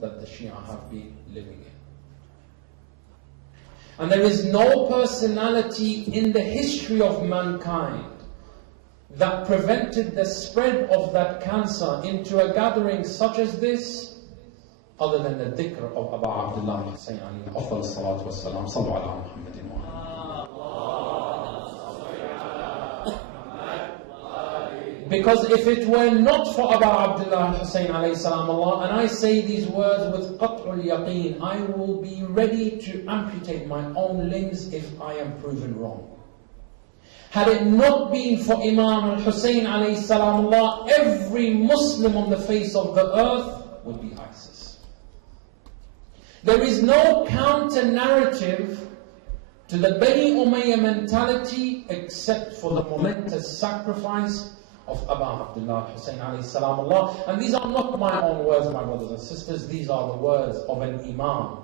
that the Shia have been living in. And there is no personality in the history of mankind that prevented the spread of that cancer into a gathering such as this, other than the dhikr of Abu Abdullah Hussein alayhi afdal salatu wassalam. Sallu ala Muhammadin wa alihi. Because if it were not for Abu Abdullah Hussein alayhi salam Allah, and I say these words with qat'ul yaqeen, I will be ready to amputate my own limbs if I am proven wrong. Had it not been for Imam al-Hussein alayhi salam Allah, every Muslim on the face of the earth would be ISIS. There is no counter-narrative to the Bani Umayyah mentality except for the momentous sacrifice of Abu Abdullah Hussein alayhi salam Allah. And these are not my own words, my brothers and sisters. These are the words of an Imam,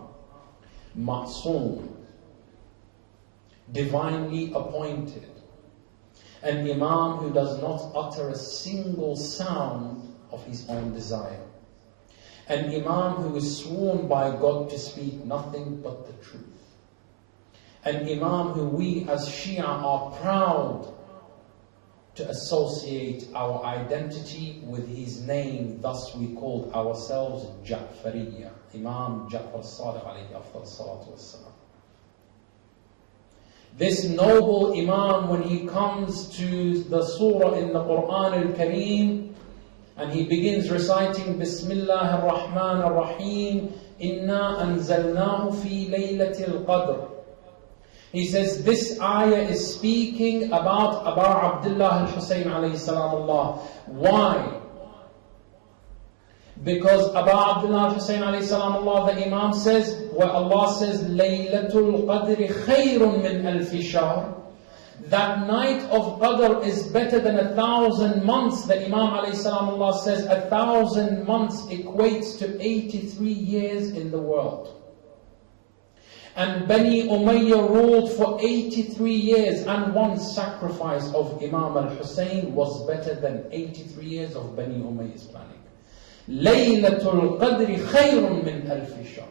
Ma'soom, divinely appointed. An Imam who does not utter a single sound of his own desire. An Imam who is sworn by God to speak nothing but the truth. An Imam who we as Shia are proud to associate our identity with his name. Thus we called ourselves Ja'fariyya. Imam Ja'far as-Sadiq alayhi afdal salatu wassalam. This noble Imam, when he comes to the surah in the Quran al-Kareem, and he begins reciting Bismillah ar-Rahman ar-Rahim, Inna anzalnahu fi laylatil qadr. He says this ayah is speaking about Abu Abdullah al-Hussein alayhi salam Allah. Why? Because Abu Abdullah al-Hussein alayhi salam Allah, the Imam says, where Allah says, Laylatul Qadri khayrun min alfi shahr. That night of Qadr is better than 1,000 months. The Imam alayhi salam Allah says 1,000 months equates to 83 years in the world. And Bani Umayyah ruled for 83 years, and one sacrifice of Imam al-Hussein was better than 83 years of Bani Umayyah's planning. Laylatul Qadri khayrun min alfi shahr.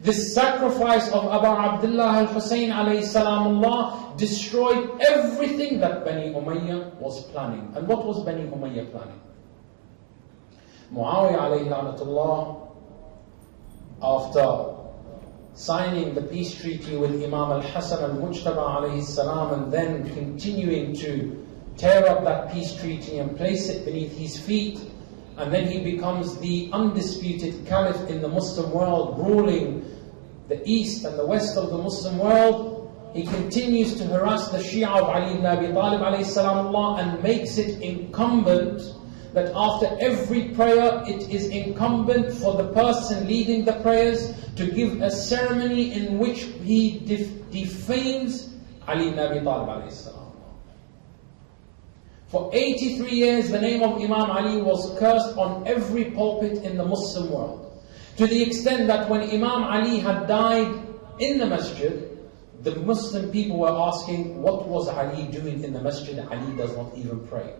This sacrifice of Abu Abdullah al-Hussein alayhi salam Allah destroyed everything that Bani Umayyah was planning. And what was Bani Umayyah planning? Muawiyah alayhi la'natullah, after signing the peace treaty with Imam al-Hasan al-Mujtaba alayhi salam, and then continuing to tear up that peace treaty and place it beneath his feet, and then he becomes the undisputed caliph in the Muslim world, ruling the east and the west of the Muslim world. He continues to harass the Shia of Ali ibn Abi Talib alayhi salam Allah, and makes it incumbent that after every prayer it is incumbent for the person leading the prayers to give a ceremony in which he defames Ali ibn Abi Talib alayhi salam. For 83 years the name of Imam Ali was cursed on every pulpit in the Muslim world. To the extent that when Imam Ali had died in the masjid, the Muslim people were asking, what was Ali doing in the masjid? Ali does not even pray.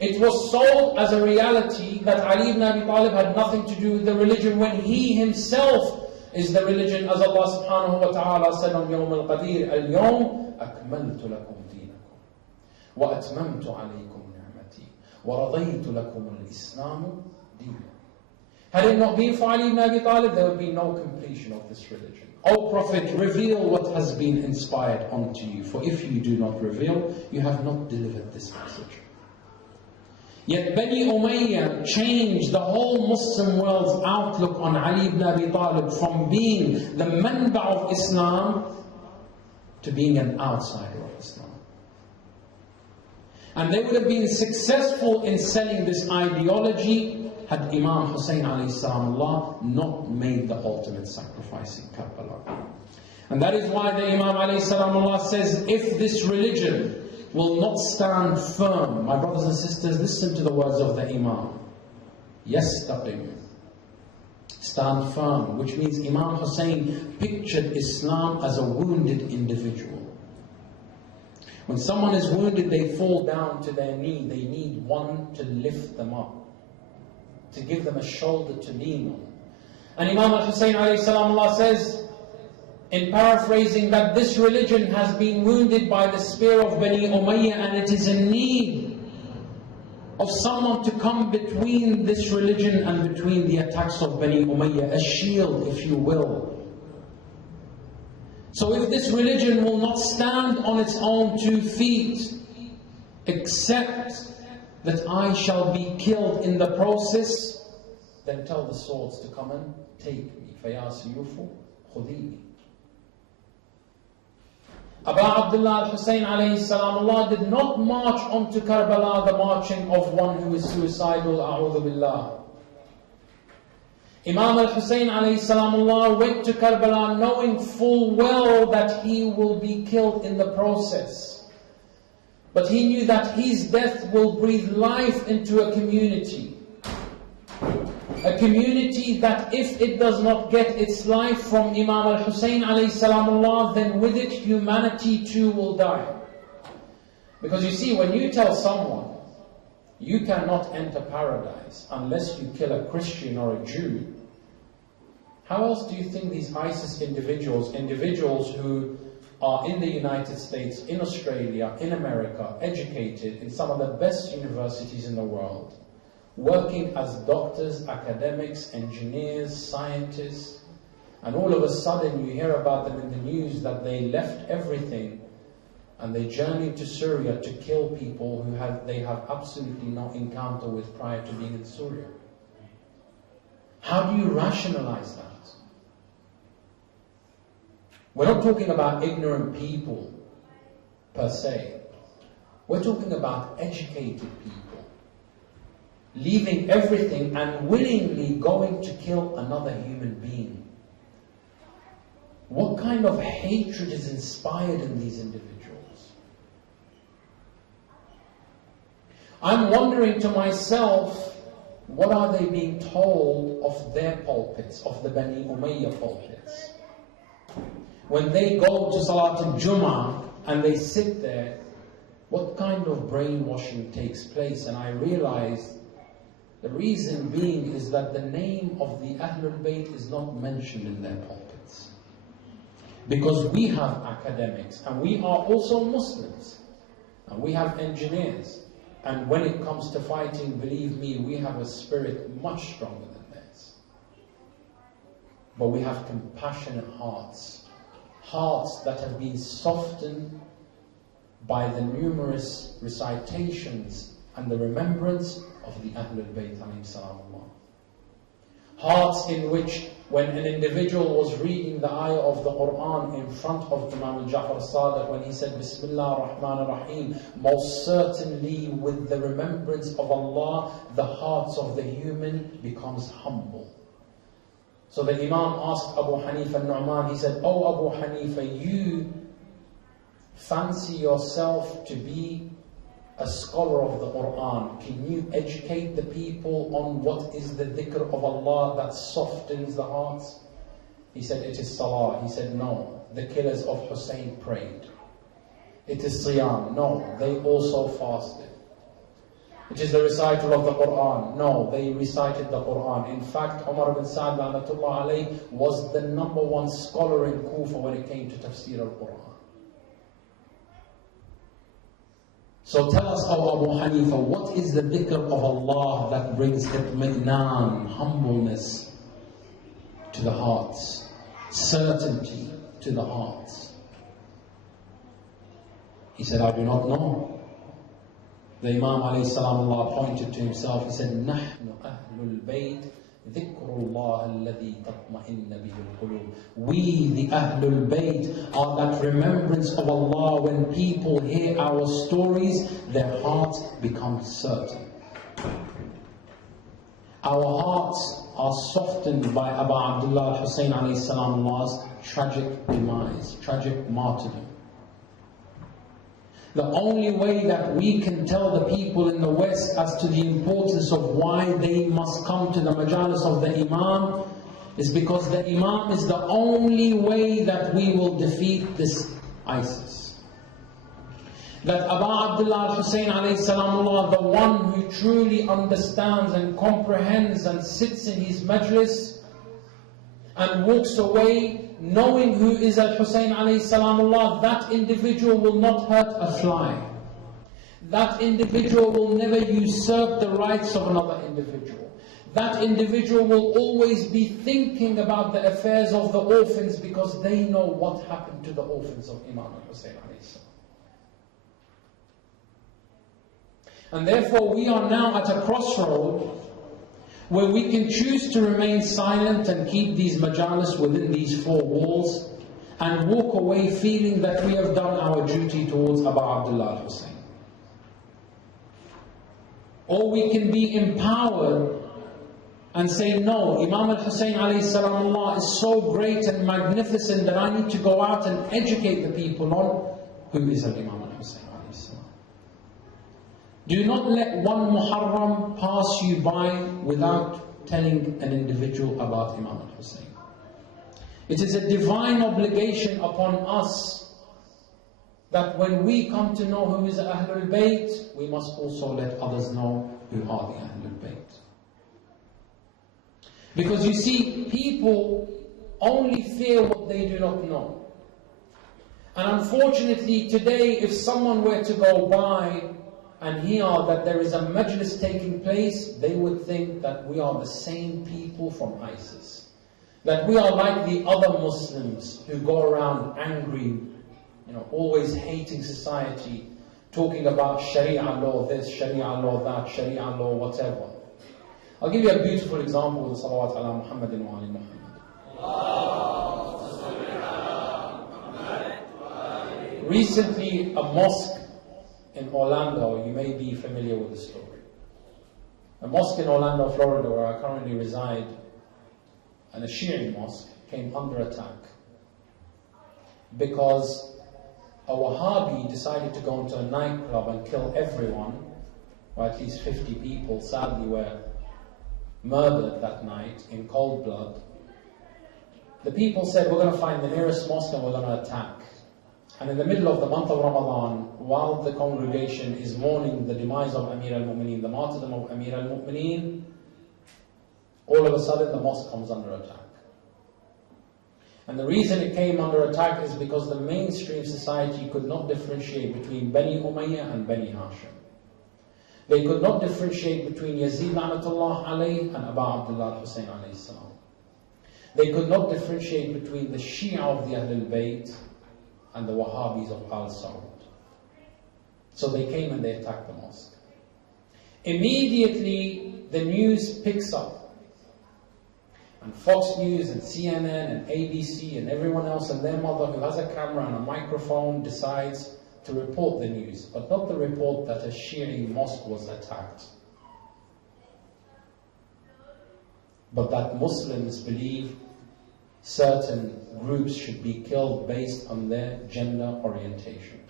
It was sold as a reality that Ali ibn Abi Talib had nothing to do with the religion, when he himself is the religion, as Allah subhanahu wa ta'ala said on Yawm al-Qadir, Al-Yawm akmaltu lakum dinakum wa atmamtu alaykum ni'mati wa radaytu lakum al-Islamu dina. Had it not been for Ali ibn Abi Talib, there would be no completion of this religion. O Prophet, reveal what has been inspired unto you, for if you do not reveal, you have not delivered this message. Yet Bani Umayyah changed the whole Muslim world's outlook on Ali ibn Abi Talib from being the manba of Islam to being an outsider of Islam. And they would have been successful in selling this ideology had Imam Hussein alayhi salam Allah not made the ultimate sacrifice in Karbala. And that is why the Imam alayhi salam Allah says, if this religion will not stand firm, my brothers and sisters, listen to the words of the Imam. Yastaqim, stand firm, which means Imam Hussein pictured Islam as a wounded individual. When someone is wounded, they fall down to their knee. They need one to lift them up, to give them a shoulder to lean on, And Imam Hussein alayhi salam says, in paraphrasing, that this religion has been wounded by the spear of Bani Umayyah, and it is in need of someone to come between this religion and between the attacks of Bani Umayyah, a shield, if you will. So if this religion will not stand on its own 2 feet, except that I shall be killed in the process, then tell the swords to come and take me. فَيَا سِيُوفُ خُذِينِي. Abu Abdullah al-Hussein alayhi salam did not march onto Karbala the marching of one who is suicidal, a'udhu billah. Imam al-Hussein alayhi salam went to Karbala knowing full well that he will be killed in the process. But he knew that his death will breathe life into a community. A community that if it does not get its life from Imam al-Hussein alayhi salam, then with it humanity too will die. Because you see, when you tell someone you cannot enter paradise unless you kill a Christian or a Jew, how else do you think these ISIS individuals who are in the United States, in Australia, in America, educated in some of the best universities in the world, working as doctors, academics, engineers, scientists, and all of a sudden you hear about them in the news that they left everything and they journeyed to Syria to kill people who they have absolutely no encounter with prior to being in Syria? How do you rationalize that? We're not talking about ignorant people per se. We're talking about educated people, leaving everything and willingly going to kill another human being. What kind of hatred is inspired in these individuals? I'm wondering to myself, what are they being told of their pulpits, of the Bani Umayyah pulpits? When they go to Salat al-Jum'ah and they sit there, what kind of brainwashing takes place? And I realized the reason being is that the name of the Ahlul Bayt is not mentioned in their pulpits. Because we have academics, and we are also Muslims, and we have engineers, and when it comes to fighting, believe me, we have a spirit much stronger than theirs. But we have compassionate hearts, hearts that have been softened by the numerous recitations and the remembrance of the Ahlul Bayt alayhi salam. Hearts in which, when an individual was reading the ayah of the Quran in front of Imam Ja'far Sadiq, when he said Bismillah ar-Rahman ar-Rahim, most certainly with the remembrance of Allah, the hearts of the human becomes humble. So the Imam asked Abu Hanifa al-Nu'man, he said, "Oh Abu Hanifa, you fancy yourself to be a scholar of the Quran. Can you educate the people on what is the dhikr of Allah that softens the hearts?" He said, "It is salah." He said, "No, the killers of Hussein prayed." "It is siyam." "No, they also fasted." "It is the recital of the Quran." "No, they recited the Quran." In fact, Umar ibn Sa'd la'natullah alayhi was the #1 scholar in Kufa when it came to tafsir al-Quran. So tell us, O Abu Hanifa, what is the dhikr of Allah that brings itmi'nan, humbleness to the hearts, certainty to the hearts? He said, "I do not know." The Imam alayhi salam pointed to himself, he said, "Nahnu ahlul bayt, dhikrullah alladhi tatma'inna bihi al-qulub." We, the Ahlul Bayt, are that remembrance of Allah. When people hear our stories, their hearts become certain. Our hearts are softened by Abu Abdullah al-Hussein alayhi salam's tragic demise, tragic martyrdom. The only way that we can tell the people in the West as to the importance of why they must come to the majalis of the Imam is because the Imam is the only way that we will defeat this ISIS. That Abu Abdullah al-Hussein alayhi salamullah, the one who truly understands and comprehends and sits in his majlis, and walks away knowing who is Al-Hussein alayhi salamullah, that individual will not hurt a fly. That individual will never usurp the rights of another individual. That individual will always be thinking about the affairs of the orphans, because they know what happened to the orphans of Imam Al-Hussein alayhi salam. And therefore we are now at a crossroad where we can choose to remain silent and keep these majalis within these four walls and walk away feeling that we have done our duty towards Abu Abdullah al-Hussein. Or we can be empowered and say, no, Imam al-Hussein alayhi salamullah is so great and magnificent that I need to go out and educate the people on who is Imam al-Hussein alayhi salam. Do not let one Muharram pass you by without telling an individual about Imam al-Hussein. It is a divine obligation upon us that when we come to know who is Ahlul Bayt, we must also let others know who are the Ahlul Bayt. Because you see, people only fear what they do not know. And unfortunately today, if someone were to go by and hear that there is a majlis taking place, they would think that we are the same people from ISIS. That we are like the other Muslims who go around angry, always hating society, talking about Sharia law this, Sharia law that, Sharia law whatever. I'll give you a beautiful example with Salawat ala Muhammadin wa ali Muhammad. Recently, a mosque in Orlando, you may be familiar with the story. A mosque in Orlando, Florida, where I currently reside, and a Shi'i mosque came under attack because a Wahhabi decided to go into a nightclub and kill everyone, or at least 50 people, sadly, were murdered that night in cold blood. The people said, we're going to find the nearest mosque and we're going to attack. And in the middle of the month of Ramadan, while the congregation is mourning the demise of Amir al-Mu'mineen, the martyrdom of Amir al-Mu'mineen, all of a sudden the mosque comes under attack. And the reason it came under attack is because the mainstream society could not differentiate between Bani Umayyah and Bani Hashim. They could not differentiate between Yazid La'natullah alayh and Abu Abdullah al-Hussein alayhi salam. They could not differentiate between the Shia of the Ahlul Bayt and the Wahhabis of Al Saud. So they came and they attacked the mosque. Immediately the news picks up. And Fox News and CNN and ABC and everyone else and their mother who has a camera and a microphone decides to report the news, but not the report that a Shi'i mosque was attacked, but that Muslims believe certain groups should be killed based on their gender orientation.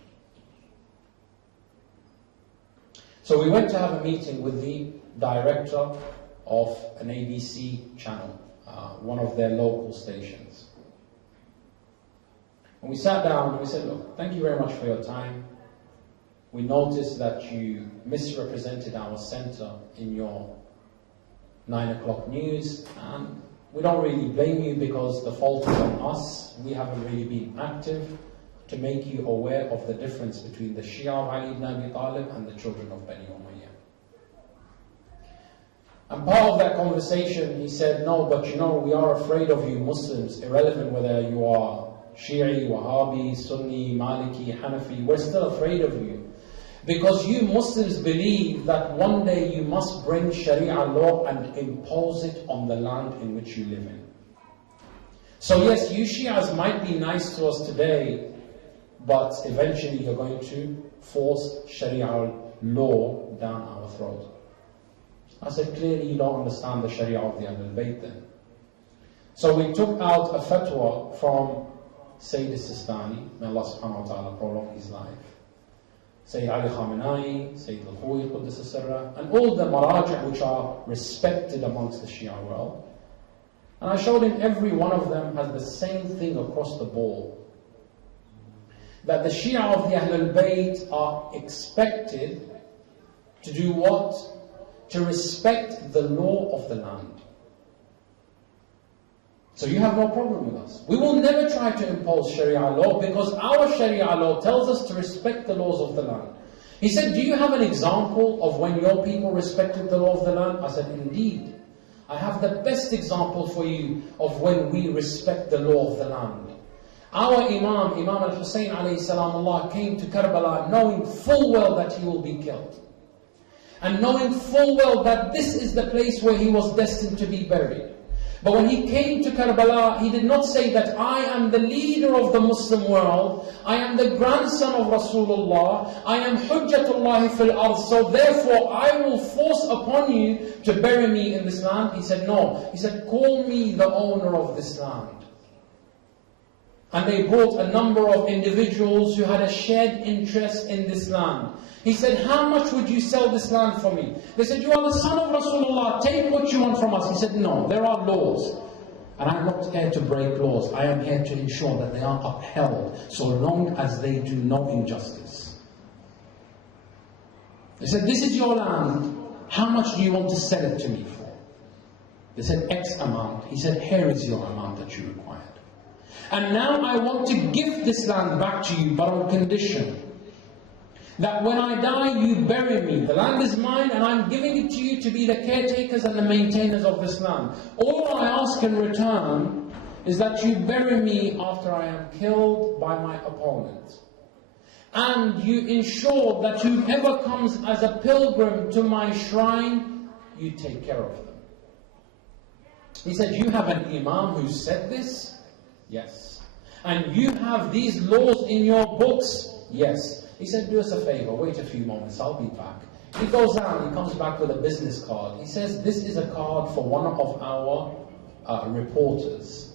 So we went to have a meeting with the director of an ABC channel, one of their local stations. And we sat down and we said, look, thank you very much for your time. We noticed that you misrepresented our center in your 9 o'clock news, and we don't really blame you because the fault is on us. We haven't really been active to make you aware of the difference between the Shia of Ali ibn Abi Talib and the children of Bani Umayyah. And part of that conversation, he said, no, but we are afraid of you Muslims, irrelevant whether you are Shi'i, Wahhabi, Sunni, Maliki, Hanafi, we're still afraid of you. Because you Muslims believe that one day you must bring Sharia law and impose it on the land in which you live in. So yes, you Shias might be nice to us today, but eventually you're going to force Sharia law down our throat. I said, clearly you don't understand the Sharia of the Ahlul Bayt then. So we took out a fatwa from Sayyid al-Sistani, may Allah subhanahu wa ta'ala prolong his life, Sayyid Ali Khamenei, Sayyid al-Khuwi, Quddus al-Sirra, and all the maraji' which are respected amongst the Shia world. And I showed him every one of them has the same thing across the board. That the Shia of the Ahlul Bayt are expected to do what? To respect the law of the land. So you have no problem with us. We will never try to impose Sharia law because our Sharia law tells us to respect the laws of the land. He said, do you have an example of when your people respected the law of the land? I said, indeed. I have the best example for you of when we respect the law of the land. Our Imam Al Hussein alayhi salamullah, came to Karbala knowing full well that he will be killed. And knowing full well that this is the place where he was destined to be buried. But when he came to Karbala, he did not say that I am the leader of the Muslim world, I am the grandson of Rasulullah, I am Hujjatullah fil ard, so therefore I will force upon you to bury me in this land. He said, no. He said, call me the owner of this land. And they brought a number of individuals who had a shared interest in this land. He said, how much would you sell this land for me? They said, you are the son of Rasulullah, take what you want from us. He said, no, there are laws. And I am not here to break laws. I am here to ensure that they are upheld, so long as they do no injustice. They said, this is your land. How much do you want to sell it to me for? They said, X amount. He said, here is your amount that you required. And now I want to give this land back to you, but on condition that when I die, you bury me. The land is mine, and I'm giving it to you to be the caretakers and the maintainers of this land. All I ask in return is that you bury me after I am killed by my opponent. And you ensure that whoever comes as a pilgrim to my shrine, you take care of them. He said, you have an imam who said this? Yes. And you have these laws in your books? Yes. He said, do us a favor, wait a few moments, I'll be back. He goes out, he comes back with a business card. He says, this is a card for one of our reporters.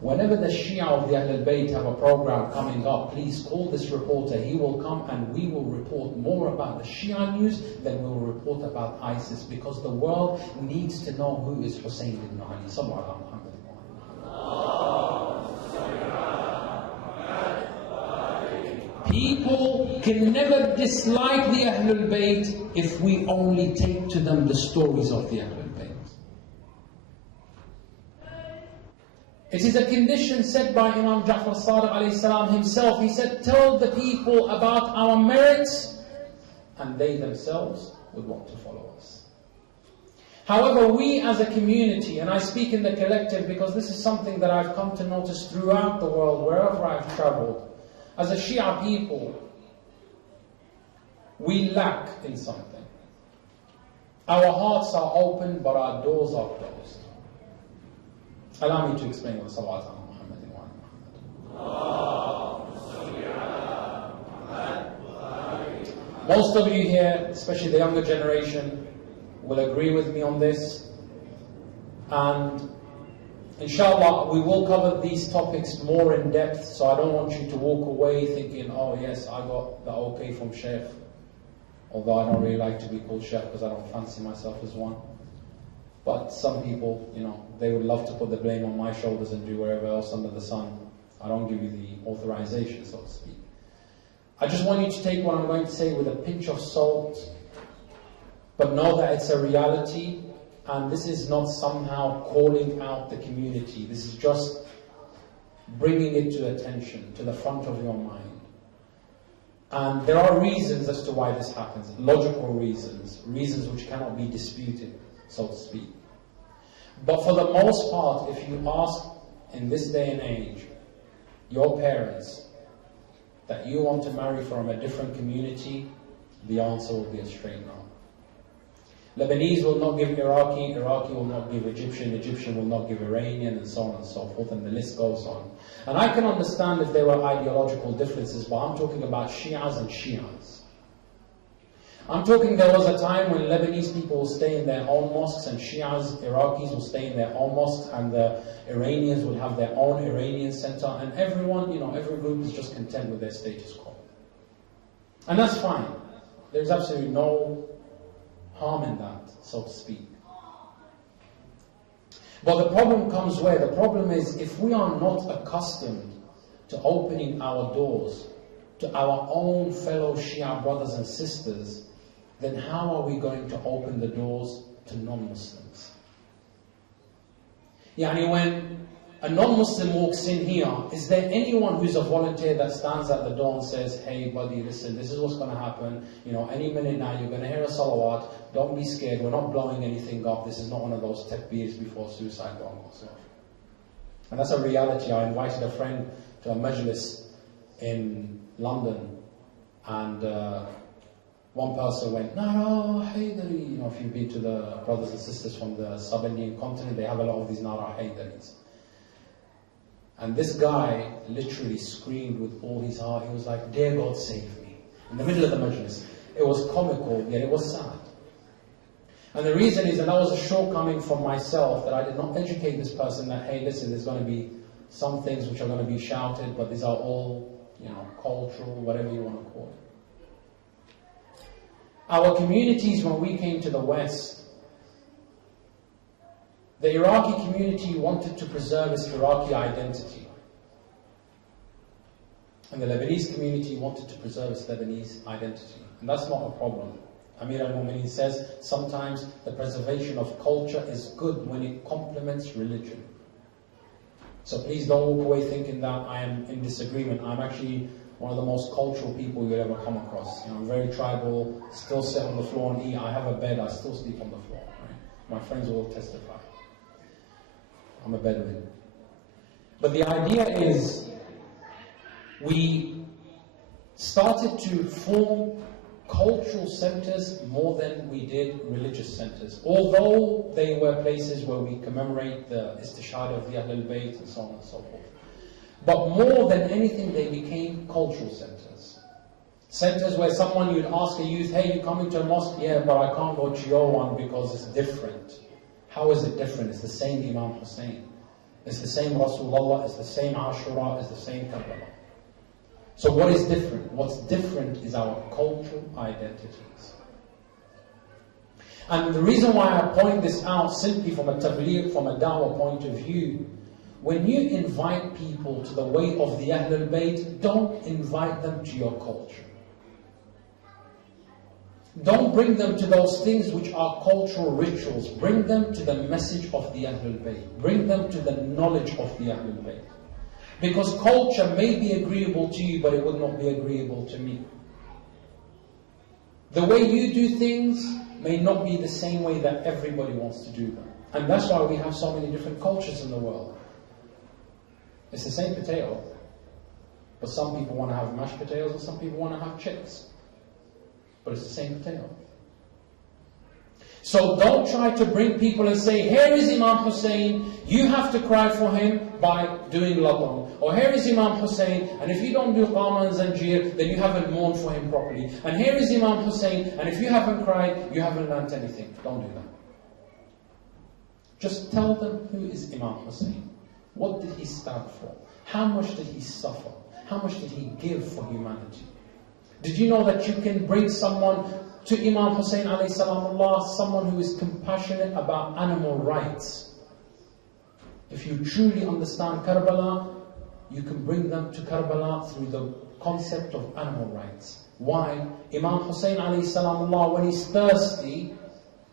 Whenever the Shia of the Ahlul Bayt have a program coming up, please call this reporter. He will come and we will report more about the Shia news than we will report about ISIS, because the world needs to know who is Hussein ibn Ali. Sallallahu alaihi wasallam. People can never dislike the Ahlul Bayt if we only take to them the stories of the Ahlul Bayt. It is a condition set by Imam Ja'far Sadiq alayhi salam himself. He said, tell the people about our merits, and they themselves would want to follow us. However, we as a community, and I speak in the collective because this is something that I've come to notice throughout the world, wherever I've traveled, as a Shia people, we lack in something. Our hearts are open, but our doors are closed. Allow me to explain what Salawat ala Muhammad wa Muhammad. Most of you here, especially the younger generation, will agree with me on this. And inshallah, we will cover these topics more in depth, so I don't want you to walk away thinking, oh yes, I got the okay from Sheikh. Although I don't really like to be called Sheikh because I don't fancy myself as one. But some people, they would love to put the blame on my shoulders and do wherever else under the sun. I don't give you the authorization, so to speak. I just want you to take what I'm going to say with a pinch of salt, but know that it's a reality. And this is not somehow calling out the community. This is just bringing it to attention, to the front of your mind. And there are reasons as to why this happens. Logical reasons. Reasons which cannot be disputed, so to speak. But for the most part, if you ask in this day and age, your parents, that you want to marry from a different community, the answer will be a straight no. Lebanese will not give Iraqi, Iraqi will not give Egyptian, Egyptian will not give Iranian, and so on and so forth, and the list goes on. And I can understand if there were ideological differences, but I'm talking about Shias and Shias. I'm talking there was a time when Lebanese people will stay in their own mosques, and Shias, Iraqis will stay in their own mosques, and the Iranians will have their own Iranian center, and everyone, every group is just content with their status quo. And that's fine. There's absolutely no harm in that, so to speak. But the problem comes where? The problem is, if we are not accustomed to opening our doors to our own fellow Shia brothers and sisters, then how are we going to open the doors to non-Muslims? Yani when a non-Muslim walks in here, is there anyone who's a volunteer that stands at the door and says, hey buddy, listen, this is what's going to happen, any minute now you're going to hear a salawat, don't be scared, we're not blowing anything up, this is not one of those takbirs before suicide bombs. And that's a reality. I invited a friend to a majlis in London, and one person went, Nara Haydari. If you've been to the brothers and sisters from the sub-Indian continent, they have a lot of these Nara Haydaris. And this guy literally screamed with all his heart. He was like, dear God, save me. In the middle of the majlis. It was comical, yet it was sad. And the reason is, and that was a shortcoming from myself, that I did not educate this person that, hey, listen, there's going to be some things which are going to be shouted, but these are all, cultural, whatever you want to call it. Our communities, when we came to the West, the Iraqi community wanted to preserve its Iraqi identity. And the Lebanese community wanted to preserve its Lebanese identity. And that's not a problem. Amir al-Mu'mineen says, sometimes the preservation of culture is good when it complements religion. So please don't walk away thinking that I am in disagreement. I'm actually one of the most cultural people you'll ever come across. I'm very tribal, still sit on the floor and eat. I have a bed, I still sleep on the floor. Right? My friends will testify. I'm a Bedouin. But the idea is, we started to form cultural centers more than we did religious centers. Although they were places where we commemorate the istishhad of the Ahlul Bayt and so on and so forth. But more than anything, they became cultural centers. Centers where you'd ask a youth, hey, you coming to a mosque? Yeah, but I can't go to your one because it's different. How is it different? It's the same Imam Hussein. It's the same Rasulullah. It's the same Ashura. It's the same Karbala. So what is different? What's different is our cultural identities. And the reason why I point this out simply from a tabligh, from a da'wah point of view, when you invite people to the way of the Ahlul Bayt, don't invite them to your culture. Don't bring them to those things which are cultural rituals. Bring them to the message of the Ahlul Bayt. Bring them to the knowledge of the Ahlul Bayt. Because culture may be agreeable to you, but it would not be agreeable to me. The way you do things may not be the same way that everybody wants to do them. And that's why we have so many different cultures in the world. It's the same potato, but some people want to have mashed potatoes and some people want to have chips. But it's the same potato. So don't try to bring people and say, here is Imam Hussein, you have to cry for him by doing latam. Or here is Imam Hussein, and if you don't do qama and zanjir, then you haven't mourned for him properly. And here is Imam Hussein, and if you haven't cried, you haven't learnt anything. Don't do that. Just tell them who is Imam Hussein. What did he stand for? How much did he suffer? How much did he give for humanity? Did you know that you can bring someone to Imam Hussein alayhi salamullah, someone who is compassionate about animal rights? If you truly understand Karbala, you can bring them to Karbala through the concept of animal rights. Why? Imam Hussein alayhi salamullah, when he's thirsty,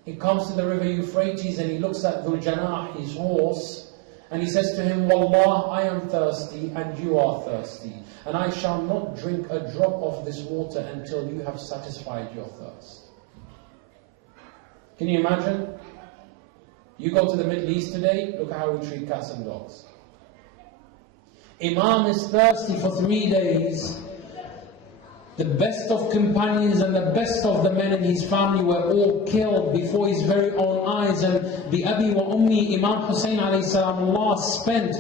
he comes to the river Euphrates and he looks at Dhul Janah, his horse, and he says to him, Wallah, I am thirsty and you are thirsty, and I shall not drink a drop of this water until you have satisfied your thirst. Can you imagine? You go to the Middle East today, look at how we treat cats and dogs. Imam is thirsty for 3 days. The best of companions and the best of the men in his family were all killed before his very own eyes. And the Abi wa Ummi, Imam Hussein alayhi salamullah, spent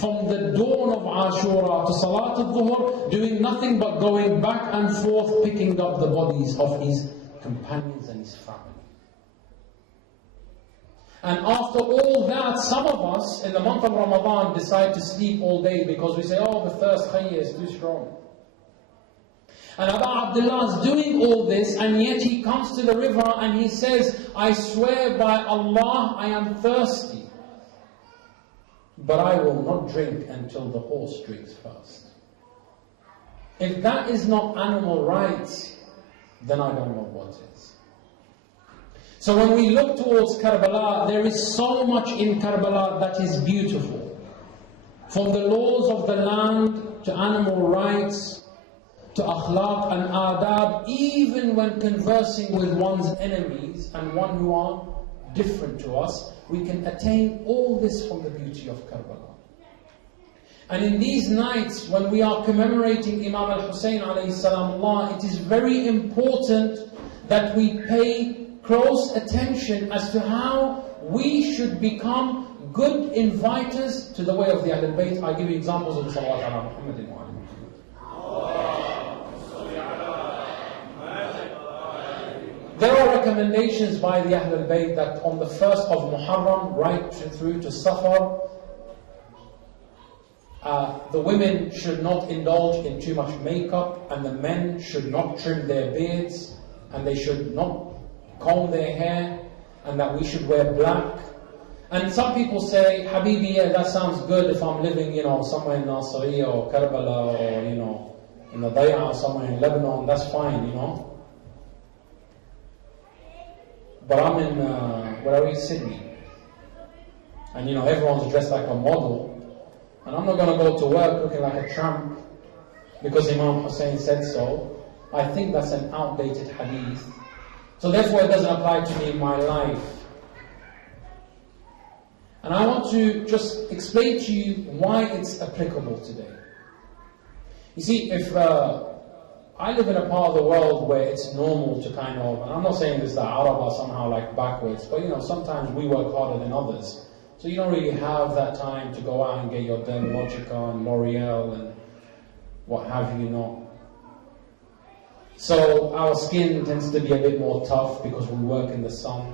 from the dawn of Ashura to Salat al-Dhuhr doing nothing but going back and forth picking up the bodies of his companions and his family. And after all that, some of us in the month of Ramadan decide to sleep all day because we say, oh, the thirst khayya is too strong. And Abu Abdullah is doing all this, and yet he comes to the river and he says, I swear by Allah, I am thirsty, but I will not drink until the horse drinks first. If that is not animal rights, then I don't know what is. So when we look towards Karbala, there is so much in Karbala that is beautiful. From the laws of the land to animal rights, to akhlaq and adab, even when conversing with one's enemies and one who are different to us, we can attain all this from the beauty of Karbala. And in these nights, when we are commemorating Imam al-Hussein alayhi salamullah, it is very important that we pay close attention as to how we should become good inviters to the way of the Ahlul Bayt. I give you examples of salawat ala Muhammadin wa alihi. There are recommendations by the Ahlul Bayt that on the 1st of Muharram, right through to Safar, the women should not indulge in too much makeup, and the men should not trim their beards, and they should not comb their hair, and that we should wear black. And some people say, Habibi, yeah, that sounds good if I'm living, somewhere in Nasiriyah or Karbala or, in the Daya or somewhere in Lebanon, that's fine, But I'm in, where are we? Sydney. And everyone's dressed like a model. And I'm not going to go to work looking like a tramp because Imam Hussein said so. I think that's an outdated hadith. So therefore it doesn't apply to me in my life. And I want to just explain to you why it's applicable today. You see, if I live in a part of the world where it's normal to kind of, and I'm not saying this that Arab are somehow like backwards, but sometimes we work harder than others. So you don't really have that time to go out and get your Dermalogica and L'Oreal and what have you not. So our skin tends to be a bit more tough because we work in the sun.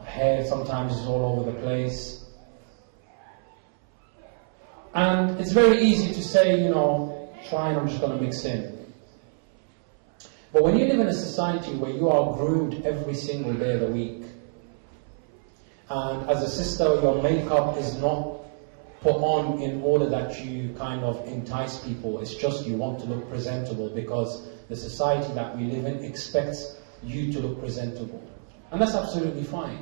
Our hair sometimes is all over the place. And it's very easy to say, fine, I'm just going to mix in. But when you live in a society where you are groomed every single day of the week, and as a sister, your makeup is not put on in order that you kind of entice people. It's just you want to look presentable because the society that we live in expects you to look presentable. And that's absolutely fine.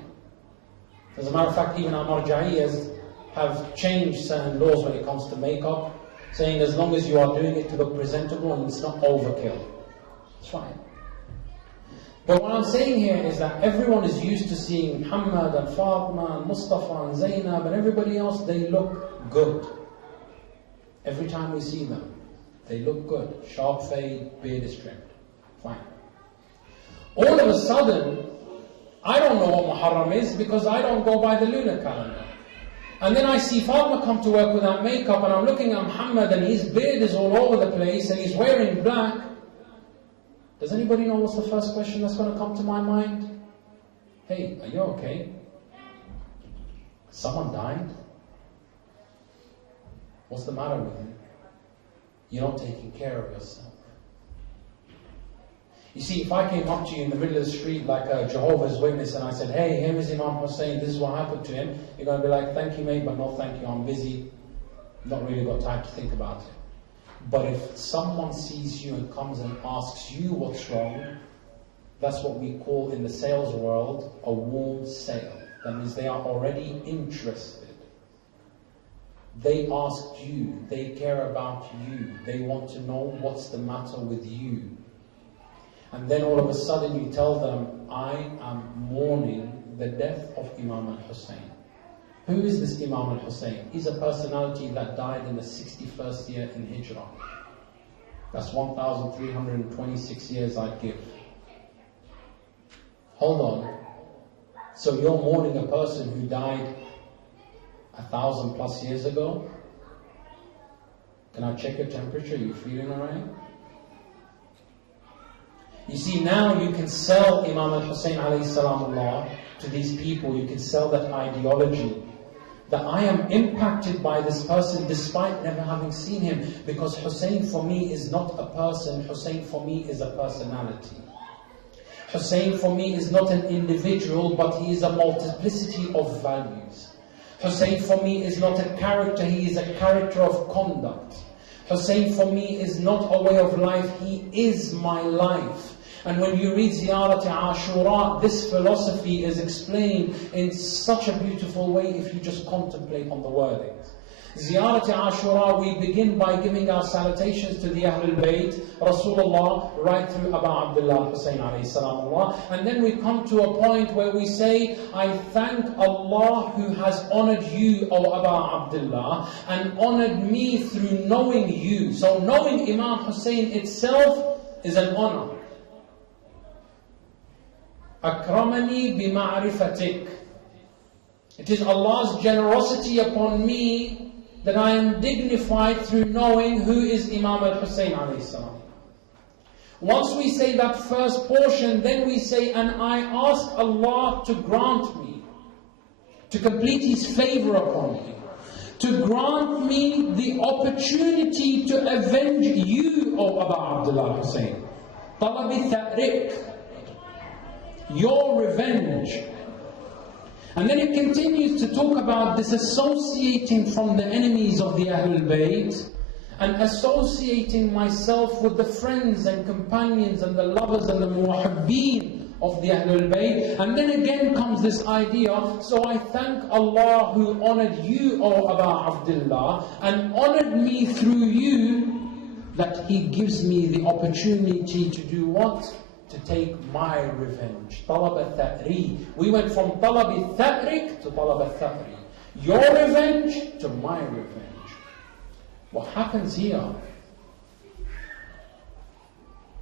As a matter of fact, even our marja'iyas have changed certain laws when it comes to makeup, saying as long as you are doing it to look presentable and it's not overkill, it's fine. But what I'm saying here is that everyone is used to seeing Muhammad and Fatima and Mustafa and Zainab and everybody else, they look good. Every time we see them, they look good. Sharp fade, beard is trimmed. Fine. All of a sudden, I don't know what Muharram is because I don't go by the lunar calendar. And then I see Fatima come to work without makeup and I'm looking at Muhammad and his beard is all over the place and he's wearing black. Does anybody know what's the first question that's going to come to my mind? Hey, are you okay? Someone died? What's the matter with you? You're not taking care of yourself. You see, if I came up to you in the middle of the street like a Jehovah's Witness and I said, hey, here is Imam Hussein, this is what happened to him, you're going to be like, thank you mate, but no thank you, I'm busy. Not really got time to think about it. But if someone sees you and comes and asks you what's wrong, that's what we call in the sales world a warm sale. That means they are already interested. They asked you, they care about you, they want to know what's the matter with you. And then all of a sudden you tell them, I am mourning the death of Imam al-Hussein. Who is this Imam al-Hussein? He's a personality that died in the 61st year in Hijrah. That's 1,326 years I'd give. Hold on. So you're mourning a person who died 1,000 plus years ago? Can I check your temperature? Are you feeling alright? You see, now you can sell Imam al-Hussein alayhi salamullah to these people. You can sell that ideology. That I am impacted by this person despite never having seen him. Because Hussein for me is not a person. Hussein for me is a personality. Hussein for me is not an individual, but he is a multiplicity of values. Hussein for me is not a character, he is a character of conduct. Hussein for me is not a way of life, he is my life. And when you read Ziyarat Ashura, this philosophy is explained in such a beautiful way if you just contemplate on the wordings. Ziyarat Ashura, we begin by giving our salutations to the Ahlul Bayt, Rasulullah, right through Abu Abdullah Hussein alayhi salamullah. And then we come to a point where we say, I thank Allah who has honored you, O Abu Abdullah, and honored me through knowing you. So knowing Imam Hussein itself is an honor. Akramani bima'rifatik. It is Allah's generosity upon me that I am dignified through knowing who is Imam al-Hussein alayhi salam. Once we say that first portion, then we say, and I ask Allah to grant me, to complete His favor upon me, to grant me the opportunity to avenge you, O Abu Abdullah Hussein. Talabi ta'rik, your revenge. And then it continues to talk about disassociating from the enemies of the Ahlul Bayt and associating myself with the friends and companions and the lovers and the muwahibbeen of the Ahlul Bayt. And then again comes this idea, so I thank Allah who honored you, O Abu Abdullah, and honored me through you, that He gives me the opportunity to do what? To take my revenge. Talab al-Tha'ri. We went from Talab al-Tha'rik to Talab al-Tha'ri. Your revenge to my revenge. What happens here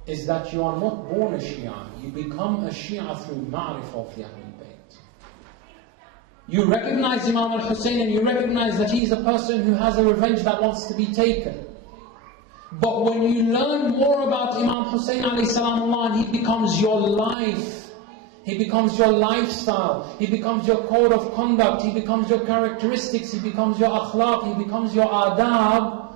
is that you are not born a Shia. You become a Shia through Ma'rifah of the Ahlul Bayt. You recognize Imam al-Hussein and you recognize that he is a person who has a revenge that wants to be taken. But when you learn more about Imam Hussein alayhi salamullah, he becomes your life, he becomes your lifestyle, he becomes your code of conduct, he becomes your characteristics, he becomes your akhlaq, he becomes your adab,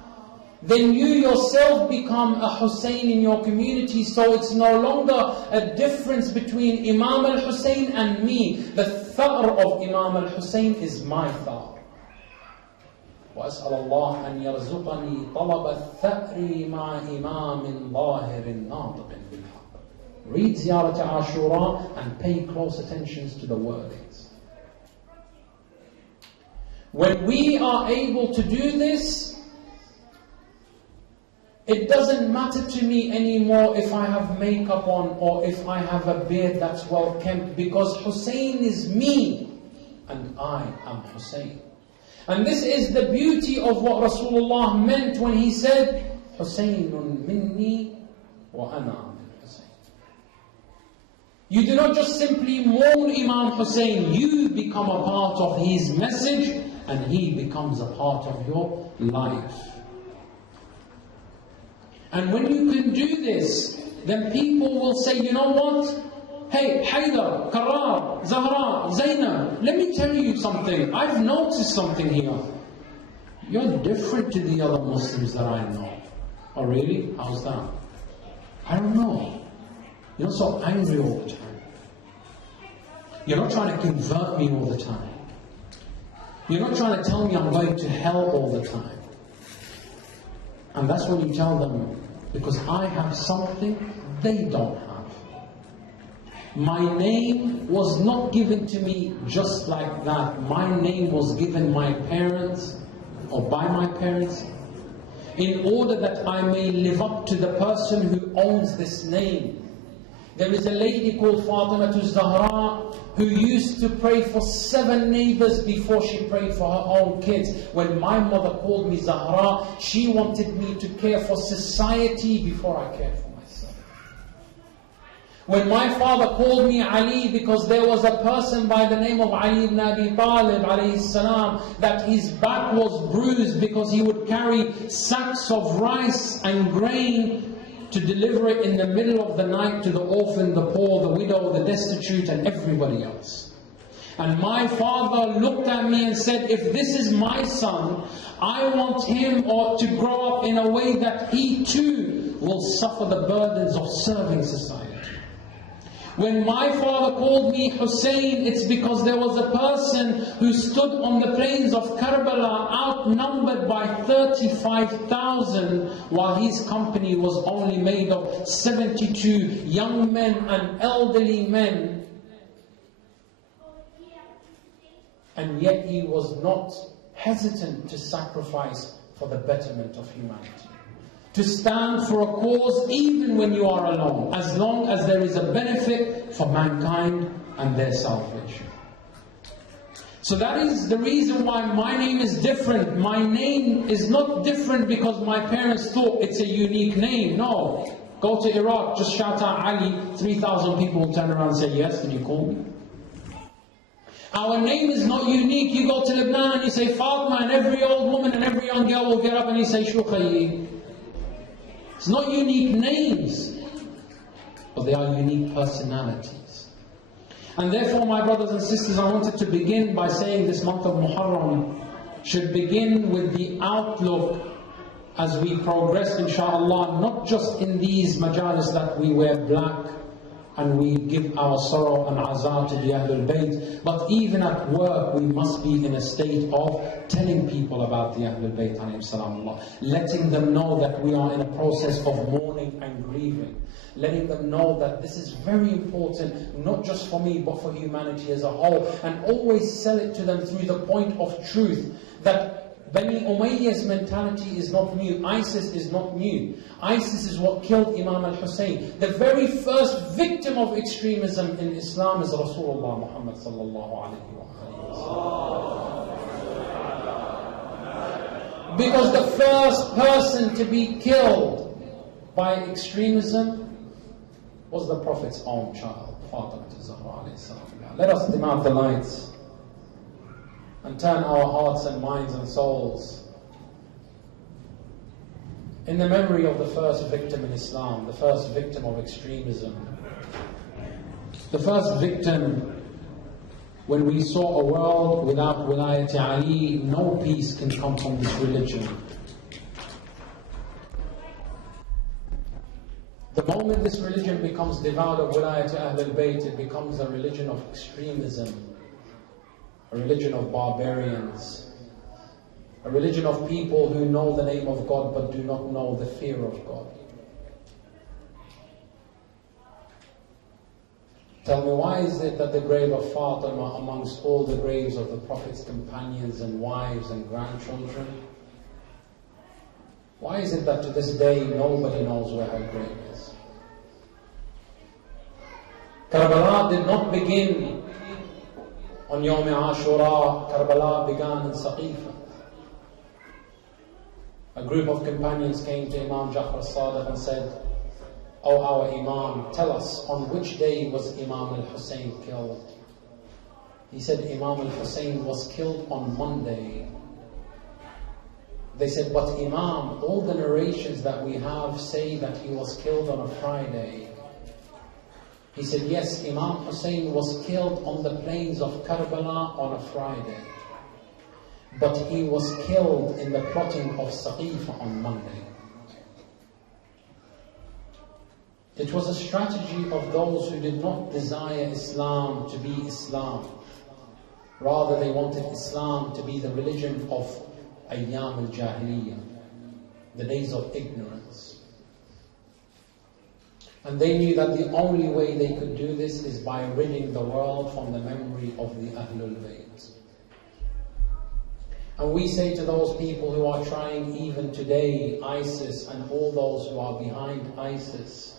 then you yourself become a Hussein in your community. So it's no longer a difference between Imam al-Hussein and me. The thar of Imam al-Hussein is my thar. وأسأل الله أن يرزقني طلب الثأر مع إمام ظاهر ناطق بالحق. Read Ziyarat Ashura and pay close attention to the wordings. When we are able to do this, it doesn't matter to me anymore if I have makeup on or if I have a beard that's well kempt, because Hussein is me and I am Hussein. And this is the beauty of what Rasulullah meant when he said, Husaynun minni wa ana min Husayn. You do not just simply mourn Imam Hussein, you become a part of his message and he becomes a part of your life. And when you can do this, then people will say, you know what? Hey, Haydar, Karar, Zahra, Zainab, let me tell you something. I've noticed something here. You're different to the other Muslims that I know. Oh really? How's that? I don't know. You're so angry all the time. You're not trying to convert me all the time. You're not trying to tell me I'm going to hell all the time. And that's when you tell them, because I have something they don't have. My name was not given to me just like that. My name was given my parents, or by my parents, in order that I may live up to the person who owns this name. There is a lady called Fatima Zahra who used to pray for 7 neighbors before she prayed for her own kids. When my mother called me Zahra, she wanted me to care for society before I cared for myself. When my father called me Ali, because there was a person by the name of Ali ibn Abi Talib alayhi salam, that his back was bruised because he would carry sacks of rice and grain to deliver it in the middle of the night to the orphan, the poor, the widow, the destitute, and everybody else. And my father looked at me and said, if this is my son, I want him to grow up in a way that he too will suffer the burdens of serving society. When my father called me Hussein, it's because there was a person who stood on the plains of Karbala outnumbered by 35,000, while his company was only made of 72 young men and elderly men. And yet he was not hesitant to sacrifice for the betterment of humanity. To stand for a cause even when you are alone, as long as there is a benefit for mankind and their salvation. So that is the reason why my name is different. My name is not different because my parents thought it's a unique name. No. Go to Iraq, just shout out Ali, 3,000 people will turn around and say, yes, did you call me? Our name is not unique. You go to Lebanon and you say Fatima, and every old woman and every young girl will get up and you say Shukhayi. It's not unique names, but they are unique personalities. And therefore, my brothers and sisters, I wanted to begin by saying this month of Muharram should begin with the outlook as we progress, inshaAllah, not just in these majalis that we wear black and we give our sorrow and azar to the Ahlul Bayt, but even at work we must be in a state of telling people about the Ahlul Bayt, letting them know that we are in a process of mourning and grieving, letting them know that this is very important, not just for me, but for humanity as a whole, and always sell it to them through the point of truth, that Bani Umayyah's mentality is not new. ISIS is not new. ISIS is what killed Imam al-Hussein. The very first victim of extremism in Islam is Rasulullah Muhammad sallallahu alayhi wa sallam. Because the first person to be killed by extremism was the Prophet's own child, Fatima Zahra alayhi salam. Let us dim out the lights and turn our hearts and minds and souls in the memory of the first victim in Islam, the first victim of extremism, the first victim when we saw a world without Wilayat Ali. No peace can come from this religion. The moment this religion becomes devoid of Wilayat Ahlul Bayt, it becomes a religion of extremism, a religion of barbarians, a religion of people who know the name of God but do not know the fear of God. Tell me, why is it that the grave of Fatima amongst all the graves of the Prophet's companions and wives and grandchildren, why is it that to this day nobody knows where her grave is? Karbala did not begin on Yawm Ashura. Karbala began in Saqifa. A group of companions came to Imam Ja'far as-Sadiq and said, "O our Imam, tell us, on which day was Imam al-Hussein killed?" He said, "Imam al-Hussein was killed on Monday." They said, "But Imam, all the narrations that we have say that he was killed on a Friday." He said, "Yes, Imam Hussein was killed on the plains of Karbala on a Friday. But he was killed in the plotting of Saqifa on Monday." It was a strategy of those who did not desire Islam to be Islam. Rather, they wanted Islam to be the religion of Ayyam al-Jahiliyyah, the days of ignorance. And they knew that the only way they could do this is by ridding the world from the memory of the Ahlul Bayt. And we say to those people who are trying even today, ISIS and all those who are behind ISIS,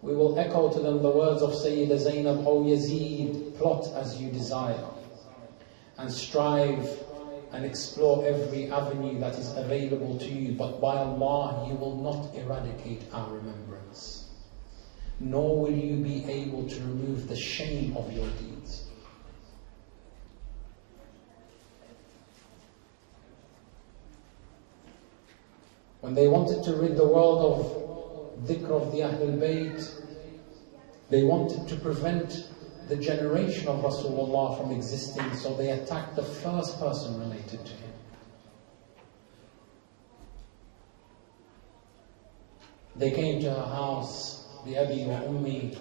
we will echo to them the words of Sayyidah Zainab, "O Yazid, plot as you desire, and strive and explore every avenue that is available to you, but by Allah, you will not eradicate our remembrance, nor will you be able to remove the shame of your deeds." When they wanted to rid the world of dhikr of the Ahlul Bayt, they wanted to prevent the generation of Rasulullah from existing, so they attacked the first person related to him. They came to her house, the Abi wa Ummi,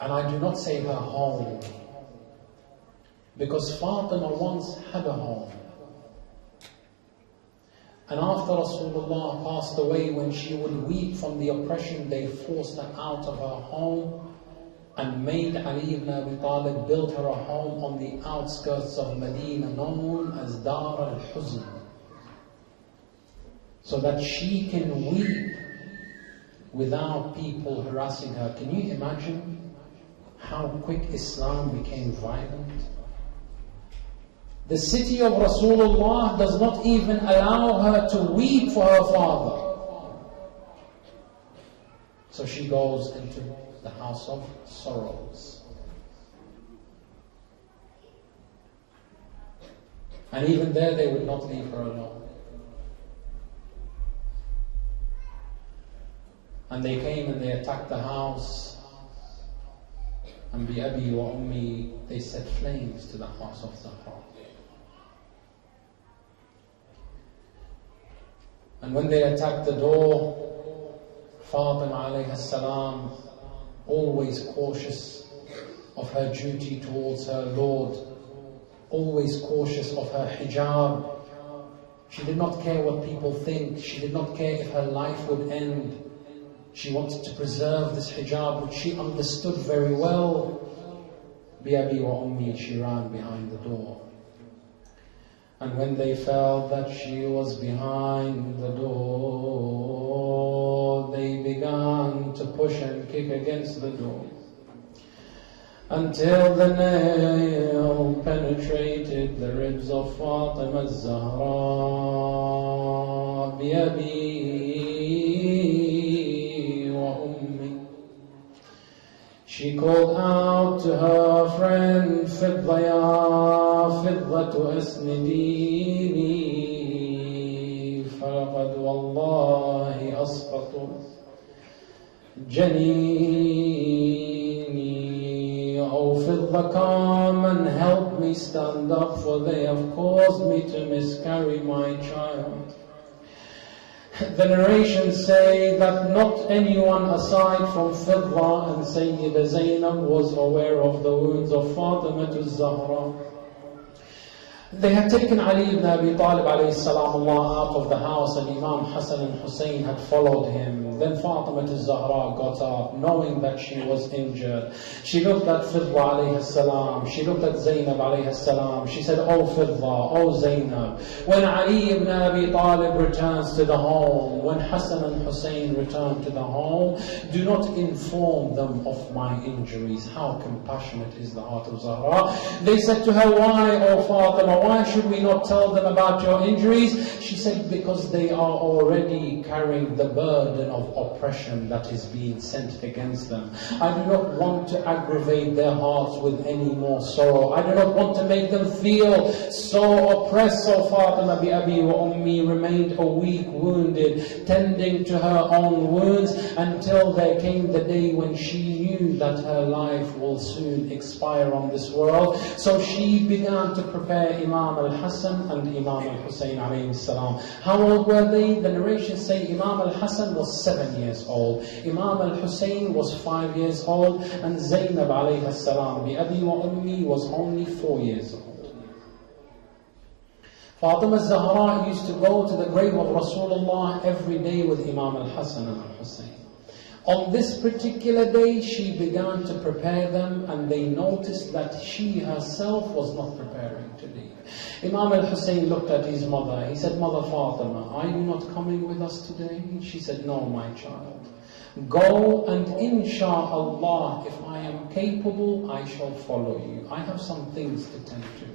and I do not say her home, because Fatima once had a home. And after Rasulullah passed away, when she would weep from the oppression they forced her out of her home, and made Ali ibn Abi Talib build her a home on the outskirts of Medina known as Dar al-Huzn, so that she can weep without people harassing her. Can you imagine how quick Islam became violent? The city of Rasulullah does not even allow her to weep for her father. So she goes into the house of sorrows. And even there they would not leave her alone. And they came and they attacked the house. And bi Abi wa Ummi, they set flames to the house of Zahra. And when they attacked the door, Fatima alayhi salam, always cautious of her duty towards her Lord, always cautious of her hijab. She did not care what people think. She did not care if her life would end. She wanted to preserve this hijab, which she understood very well. Bi Abi wa Ummi, she ran behind the door. And when they felt that she was behind the door, they began to push and kick against the door, until the nail penetrated the ribs of Fatima al-Zahra. Bi Abi wa Ummi. She called out to her friend, Fidda ya Fiddatu asnidini, falaqad wallahi asqatu janini. Oh Fidda, come and help me stand up, for they have caused me to miscarry my child. The narrations say that not anyone aside from Fidda and Sayyida Zainab was aware of the wounds of Fatima al-Zahra. They had taken Ali ibn Abi Talib alayhi salam out of the house, and Imam Hassan and Hussein had followed him. Then Fatima al-Zahra got up, knowing that she was injured. She looked at Fidda alayhi salam, she looked at Zainab alayhi salam. She said, "Oh Fidda, oh Zainab, when Ali ibn Abi Talib returns to the home, when Hassan and Hussein return to the home, do not inform them of my injuries." How compassionate is the heart of Zahra. They said to her, "Why, oh Fatima, why should we not tell them about your injuries?" She said, "Because they are already carrying the burden of oppression that is being sent against them. I do not want to aggravate their hearts with any more sorrow. I do not want to make them feel so oppressed." So Fatima bi Abi wa Ummi remained a week wounded, tending to her own wounds, until there came the day when she knew that her life will soon expire on this world. So she began to prepare Imam al-Hassan and Imam al-Hussein alayhi salam. How old were they? The narrations say Imam al-Hassan was 7 years old, Imam al-Hussein was 5 years old, and Zainab alayhi salam bi Abi wa Ummi was only 4 years old. Fatima al-Zahra used to go to the grave of Rasulullah every day with Imam al-Hassan and al-Hussein. On this particular day, she began to prepare them, and they noticed that she herself was not preparing to leave. Imam al-Hussein looked at his mother. He said, "Mother Fatima, are you not coming with us today?" She said, "No, my child. Go, and insha'Allah, if I am capable, I shall follow you. I have some things to tend to."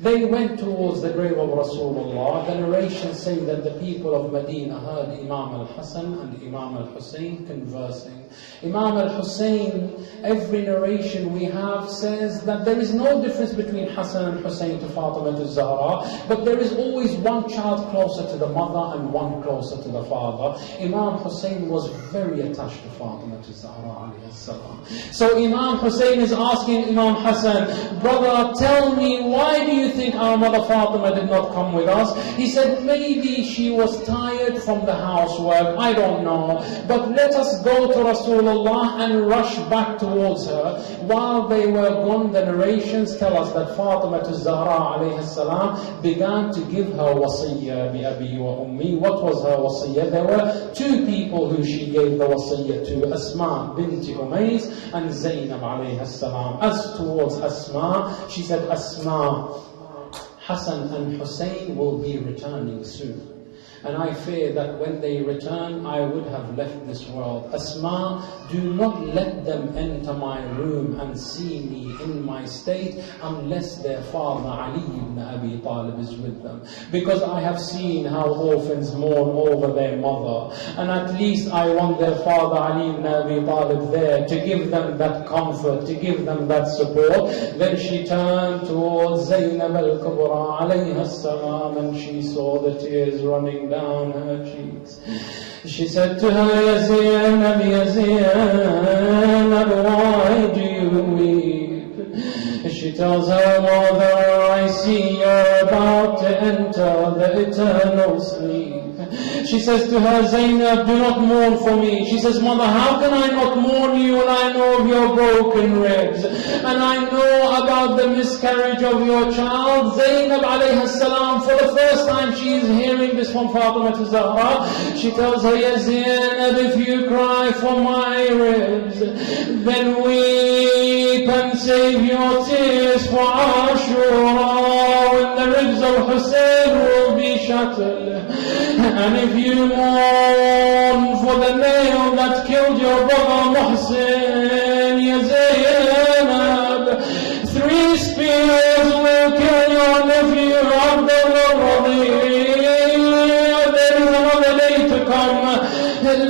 They went towards the grave of Rasulullah. The narrations say that the people of Medina heard Imam al-Hassan and Imam al-Hussein conversing. Imam al-Hussein, every narration we have says that there is no difference between Hassan and Hussein to Fatima al-Zahra, but there is always one child closer to the mother and one closer to the father. Imam Hussein was very attached to Fatima al-Zahra alayhi salam. So Imam Hussein is asking Imam Hassan, "Brother, tell me, why do you think our mother Fatima did not come with us?" He said, "Maybe she was tired from the housework, I don't know, but let us go to Rasulullah, and rushed back towards her. While they were gone, the narrations tell us that Fatima Zahra alayhi salam began to give her wasiyya bi abi wa ummi. What was her wasiyya? There were two people who she gave the wasiyya to, Asma binti Umays and Zainab alayhi salam. As towards Asma, she said, Asma, Hassan and Hussein will be returning soon. And I fear that when they return, I would have left this world. Asma, do not let them enter my room and see me in my state unless their father Ali ibn Abi Talib is with them. Because I have seen how orphans mourn over their mother. And at least I want their father Ali ibn Abi Talib there to give them that comfort, to give them that support. Then she turned towards Zainab al-Kubra alayha salam, and she saw the tears running down her cheeks. She said to her, Ya Zainab, why do you weep? She tells her mother, I see you're about to enter the eternal sleep. She says to her, Zainab, do not mourn for me. She says, Mother, how can I not mourn you when I know of your broken ribs? And I know about the miscarriage of your child. Zainab alayhi salam, for the first time she is hearing this from Fatima Zahra. She tells her, Ya Zainab, if you cry for my ribs, then weep and save your tears for Ashura, when the ribs of Hussein will be shattered. And if you mourn for the nail that killed your brother Muhsin, Ya Zainab, 3 spears will kill your nephew Abdullah Radhi. There is another day to come.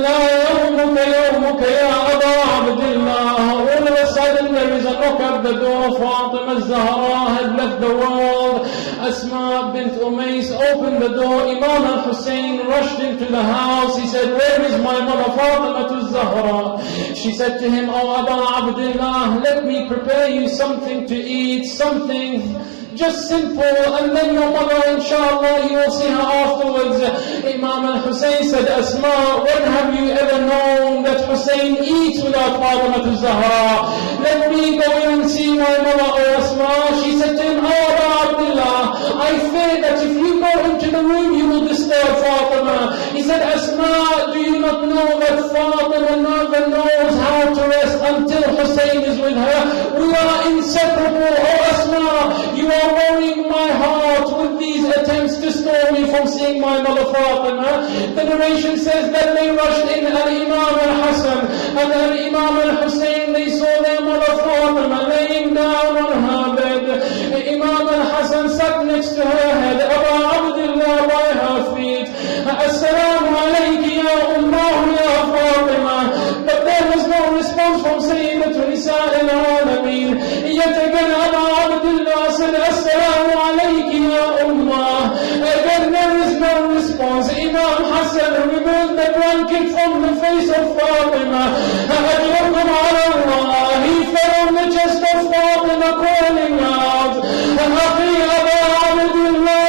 La yawmuka yawmuka ya Aba Abdullah. All of a sudden there is a knock at the door. Fatima Zahra had left the world. Asma bint Umays opened the door. Imam al-Hussein rushed into the house. He said, where is my mother Fatima Zahra? She said to him, Oh Aba Abdullah, let me prepare you something to eat, something just simple, and then your mother, inshallah, you will see her afterwards. Imam al-Hussein said, Asma, when have you ever known that Hussein eats without Fatima Zahra? Let me go in and see my mother, O Asma. She said to him, Oh Aba Abdullah, I fear that if you go into the room, you will disturb Fatima. He said, Asma, do you not know that Fatima never knows how to rest until Hussein is with her? We are inseparable, O Asma. You are worrying my heart with these attempts to stop me from seeing my mother Fatima. The narration says that they rushed in Al-Imam al-Hassan and Al-Imam al-Hussein. They saw their mother Fatima laying down on her bed. Imam al-Hassan sat next to her head, Aba Abdullah by her feet. Assalamu alayki ya Ummah ya Fatima. But there was no response from Sayyidat Nisa al-Alameen. Yet again Aba Abdullah said, Assalamu alayki ya Ummah. Again there is no response. Imam Hassan removed the blanket from the face of Fatima. Ajwakum ala Allah. He fell on the chest of Fatima calling out, Akhi Aba Abdullah,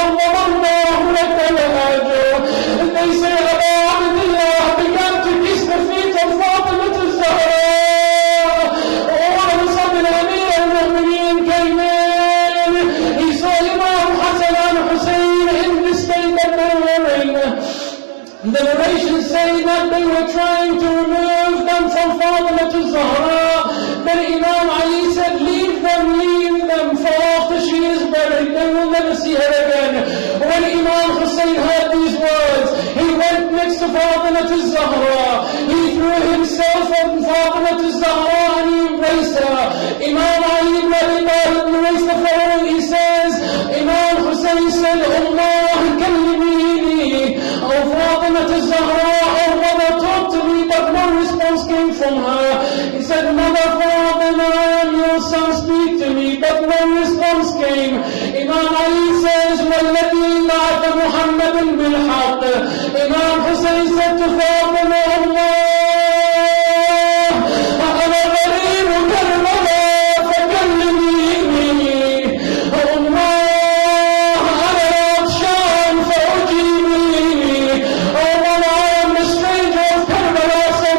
Allah laka al-ajr. They say Aba Abdullah began to kiss the feet of Fatima Zahra. All of a sudden Amir al-Mu'mineen came in. He saw Imam Hassan and Hussein in the state that they were in. The narrations say that they were trying to remove them from Fatima Zahra. Then Imam Ali said, leave them, for after she is buried, they will never see her again. When Imam Hussein heard these words, he went next to Fatima Zahra. He threw himself on Fatima Zahra and he embraced her. Imam Ali ibn Abi Talib narrates the following. He says, Imam Hussein said, Allah kallimini. Oh Fatima Zahra, oh mother, talk to me, but no response came from her. He said, Mother Fatima, I am your son, speak to me, but no response came. Imam Ali says, وَالَّذِي بَعَثَ مُحَمَّدًا بِالْحَقِّ. Imam Hussein said to Fatima, Allah, أَنَا غَرِيبُ كَرْبَلَا فَكَلِّمِينِي. Allah, أَنَا عَطْشَانٌ فَأُجِيبِينِي. Oh Allah, I am the stranger of Karbala, so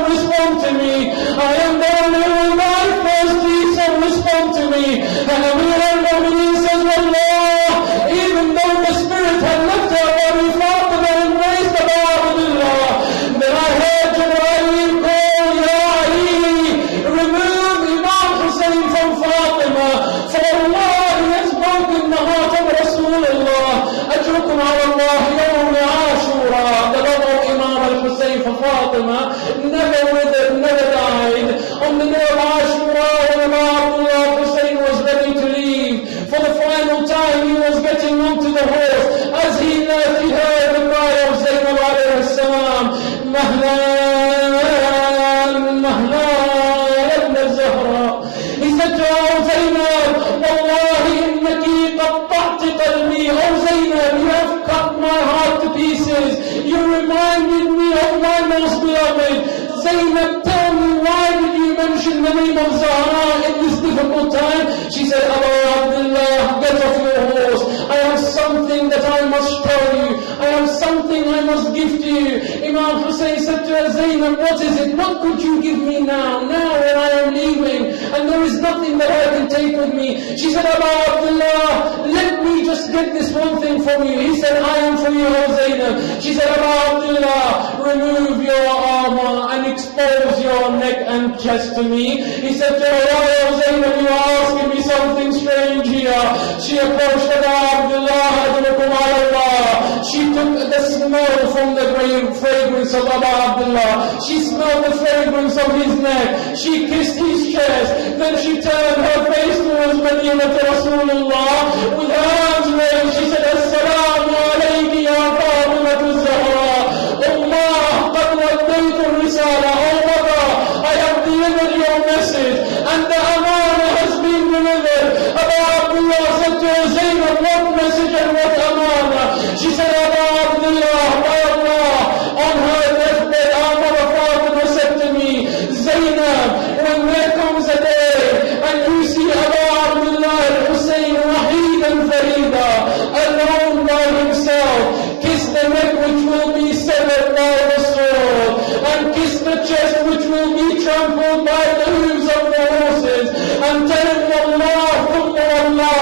Fatima never withered, never died. On the day of Ashura, when Abdullah Hussein was ready to leave, for the final time he was getting onto the horse. As he left, he heard the cry of Zainab alayhi salam, Mahlan, Mahlan, ibn Zahra. He said to her, Zainab, Wallahi innaki qatta'ti qalbi. Oh Zainab, you have cut my heart to pieces. You reminded me of my most beloved. Zainab, tell me, why did you mention the name of Zahra in this difficult time? She said, Abu Abdullah, get off your horse. I have something that I must tell you. I have something I must give to you. Imam Hussein said to her, Zainab, what is it? What could you give me now when I am leaving? And there is nothing that I can take with me. She said, Abu Abdullah, let me just get this one thing from you. He said, I am for you, O Zainab. She said, Abu Abdullah, remove your armor and expose your neck and chest to me. He said to her, O Zainab, you are asking me something strange here. She approached Abu Abdullah, Adukum Allah. She took the smell from the fragrance of Abu Abdullah. She smelled the fragrance of his neck. She kissed his chest. Then she turned her face towards Medina to Rasulullah with her hands raised. She said, Assalamu alayki ya Fatimatu Zahra. Allah, qad waddaytu risala. Oh mother, I have delivered your message and the amana has been delivered. Abu Abdullah said to her, Zainab, what message and what amana? She said, Abu Abdullah, by Allah, on her deathbed, our mother Fatima said to me, Zainab, when there comes a day and you see Abu Abdullah al-Hussein Wahid and Farida, alone by himself, kiss the neck which will be severed by the sword, and kiss the chest which will be trampled by the hooves of the horses, and tell him, Allah, thumma Allah,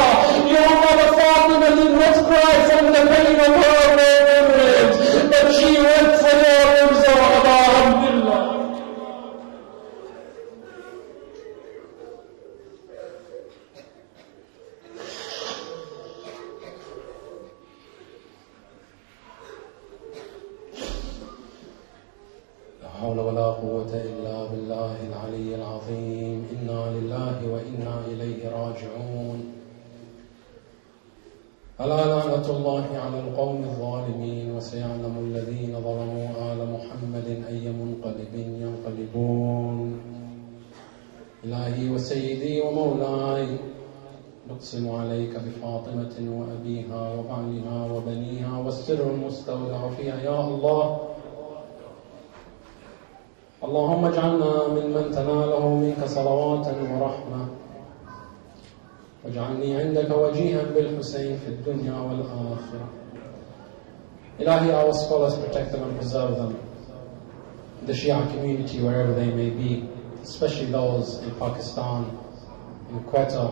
your mother Fatima did not cry from the pain of her broken ribs, but she wept for your ribs, O Abu Abdullah. لا حول ولا قوة إلا بالله العلي العظيم. إنا لله وإنا إليه راجعون. ألا لعنة الله على القوم الظالمين. وسيعلم الذين ظلموا آل محمد أي منقلب ينقلبون. إلهي وسيدي ومولاي، نقسم عليك بفاطمة وأبيها وبعلها وبنيها والسر المستودع فيها يا الله. اللهم اجعلنا ممن تناله منك صلوات ورحمة، واجعلني عندك وجيها بالحسين في الدنيا والآخرة. Ilahi, our scholars, protect them and preserve them. The Shia community, wherever they may be, especially those in Pakistan, in Quetta,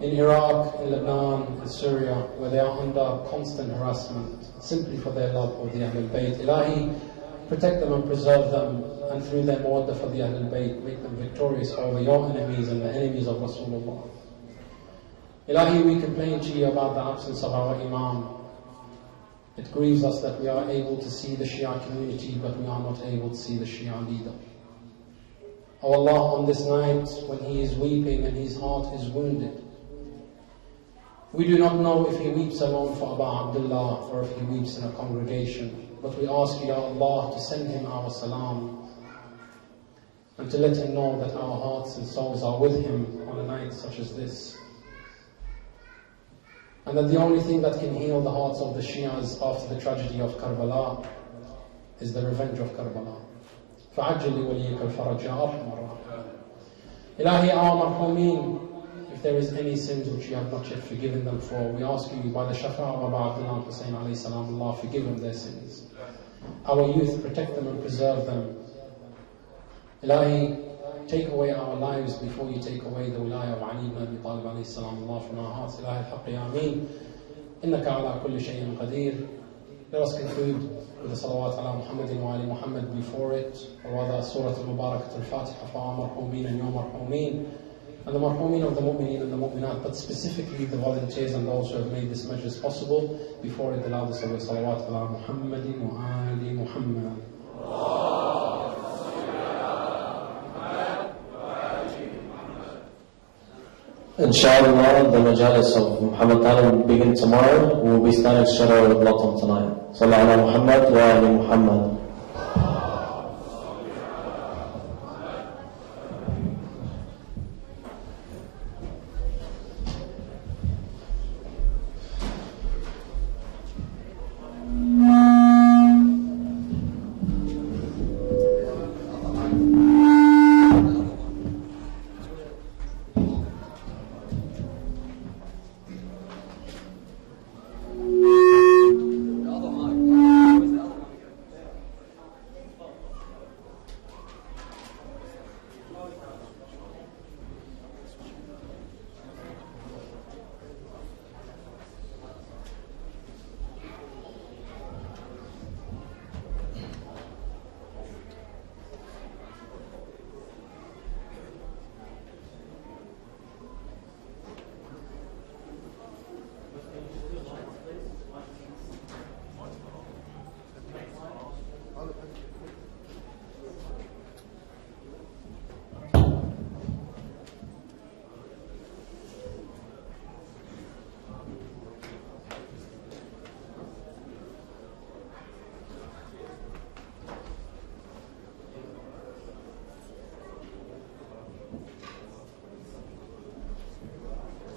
in Iraq, in Lebanon, in Syria, where they are under constant harassment simply for their love of the Ahlul Bayt. Ilahi, protect them and preserve them, and through their mawaddah for the Ahlul Bayt, make them victorious over your enemies and the enemies of Rasulullah. Ilahi, we complain to you about the absence of our Imam. It grieves us that we are able to see the Shia community, but we are not able to see the Shia leader. Oh Allah, on this night when he is weeping and his heart is wounded, we do not know if he weeps alone for Abu Abdullah or if he weeps in a congregation. But we ask you, Ya Allah, to send him our salam and to let him know that our hearts and souls are with him on a night such as this. And that the only thing that can heal the hearts of the Shias after the tragedy of Karbala is the revenge of Karbala. فَعَجِّلْ لِوَلِيِّكَ الْفَرَجْ يَا أَرْحَمَ الرَّاحِمِينَ. Ilahi, our marhumeen, if there is any sins which you have not yet forgiven them for, we ask you by the shafa of Abu Abdullah Hussein alayhi salam, Allah, forgive them their sins. Our youth, protect them and preserve them. Ilahi, take away our lives before you take away the wilayah of Ali ibn Abi Talib alayhi salam, Allah, from our hearts. Ilahi al-haqq ya ameen. Innaka ala kulli shay'in qadir. Let us conclude with the salawat ala Muhammadin wa ali Muhammad before it, or rather Surah al-Mubarakat al-Fatiha for our marhumeen and your marhumeen, and the marhumeen of the mu'mineen and the mu'minat, but specifically the volunteers and those who have made this majlis possible. Before it, allow us to salawat ala Muhammadin wa ali Muhammad. Inshallah, the majalis of Muhammad Ta'ala will begin tomorrow. We will be starting Shara al-Latam tonight. Sallallahu ala Muhammad wa ali Muhammad.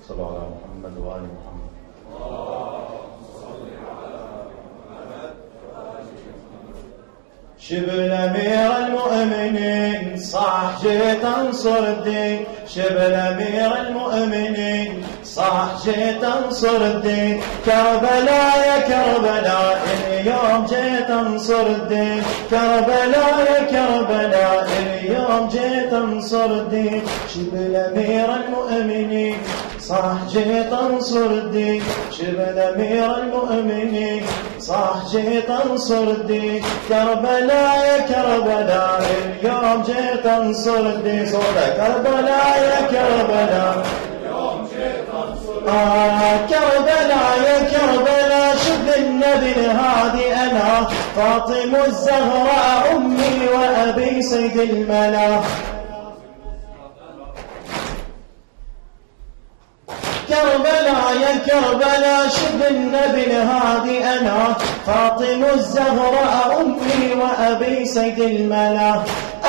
صلى الله على محمد وآل محمد. شبل أمير المؤمنين صح جيت أنصر الدين، شبل أمير المؤمنين صح جيت أنصر الدين، كربلاء يا كربلاء اليوم جيت أنصر الدين، كربلاء يا كربلاء اليوم جيت أنصر الدين، شبل أمير المؤمنين صح جيت أنصر الدين، شبل أمير المؤمنين صح جيت أنصر الدين، كربلاء يا كربلاء اليوم جيت أنصر الدين، صوتك كربلاء يا كربلاء اليوم جيت أنصر الدين، كربلاء يا كربلاء شب النبي الهادي أنا فاطم الزهراء أمي وأبي سيد الملا، كربلاء يا كربلاء شب النبي الهادي أنا فاطم الزهراء أمي وأبي سيد الملا،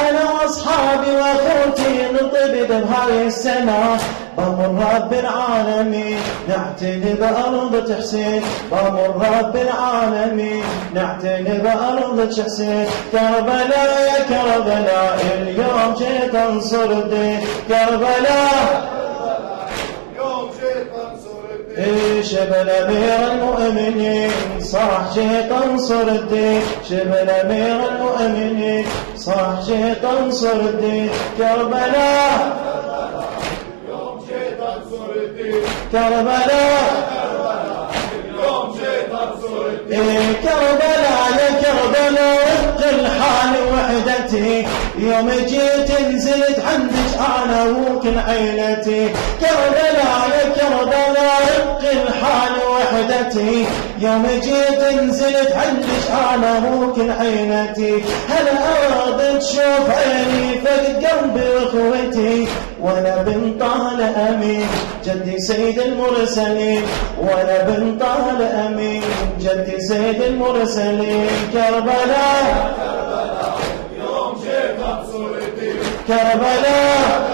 أنا وأصحابي وأخوتي نطبد بهاي السنة، بأمر رب العالمين نعتني بأرض حسين، بأمر رب العالمين نعتني بأرض حسين، كربلاء يا كربلاء اليوم جيت أنصر الدين، كربلاء شبل أمير المؤمنين صح جيت أنصر الدين، شبل أمير المؤمنين صح جيت أنصر الدين، كربلاء اليوم جيت أنصر الدين، كربلاء اليوم جيت أنصر الدين، كربلاء يا كربلاء رق الحال وحدتي، يوم جيت نزلت عندك أنا وكل عيلتي، كربلاء يا كربلاء رق الحال وحدتي، يوم جيت نزلت عندك أنا وكل عيلتي، هل أرض تشوف عيني فقد قلبي وأخوتي، وأنا بن طه الأمين جدي سيد المرسلين، وأنا بن طه الأمين جدي سيد المرسلين، كربلاء اليوم جيت أنصر الدين، كربلاء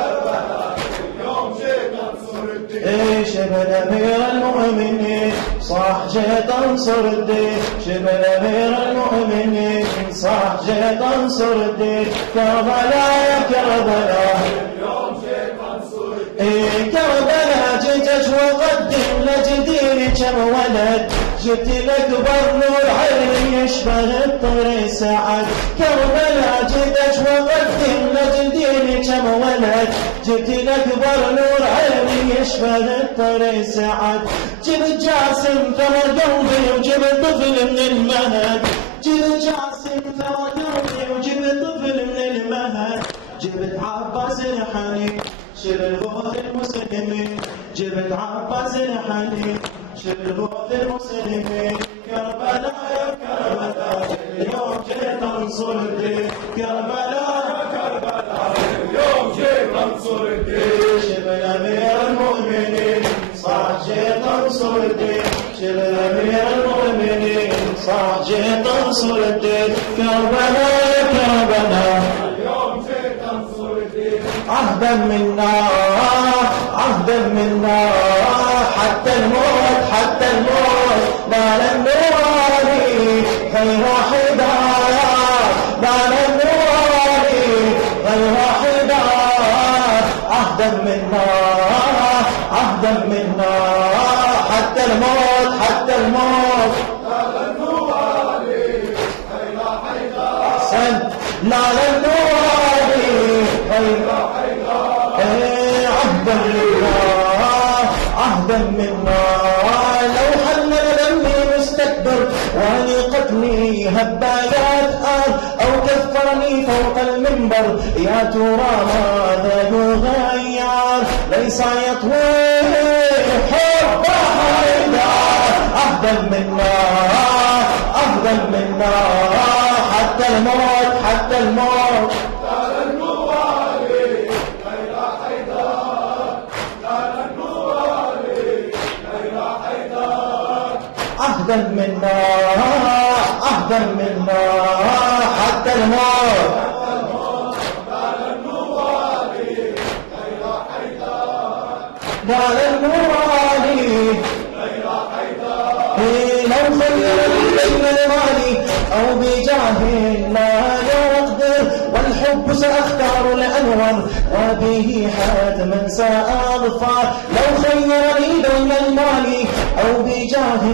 اليوم جيت أنصر الدين، شبل أمير المؤمنين صح جيت أنصر الدين، شبل أمير المؤمنين صح جيت أنصر الدين، كربلاء يا كربلاء اليوم جيت أنصر الدين، كربلاء جيتك وقدم لجديري كم ولد، جبت لك نور عيني يشبه الطير سعد، كربلاء جيتك وقدم لجديري كم ولد، جبت لك نور عيني يشبه الطير سعد، جبت جاسم ثمر قلبي وجبت طفل من المهد، جبت جاسم ثمر قلبي وجبت طفل من المهد، جبت عباس الحنين شبل غوث المسلمين، جبت عباس الحنين شبل غوث المسلمين، كربلاء يا كربلاء اليوم جيت أنصر أمير المؤمنين صاح جيت أنصر الدين كربلاء كربلاء اليوم جيت أنصر الدين عهدا منا عهدا منا حتى الموت حتى الموت لا لن نوالي غير حدار لا لن نوالي غير حدار عهدا منا عهدا منا حتى الموت حتى الموت لا لن نوالي غير حدار أحسنت لا لن نوالي غير حدار عهدا منا عهدا منا لو حلل ذنبي مستكبر ولي قتلي هبايات أو كفرني فوق المنبر يا ترى ماذا يغير ليس يطوي حب حيدر عهدا منا عهدا منا حتى الموت حتى الموت عهدا منا عهدا منا حتى الموت لا لن نوالي غير حيدر لو خيرني بين المال أو بجاه لا يقدر والحب سأختار الأنور وبه حتما سأظفر لو خيرني بين المال أو بجاه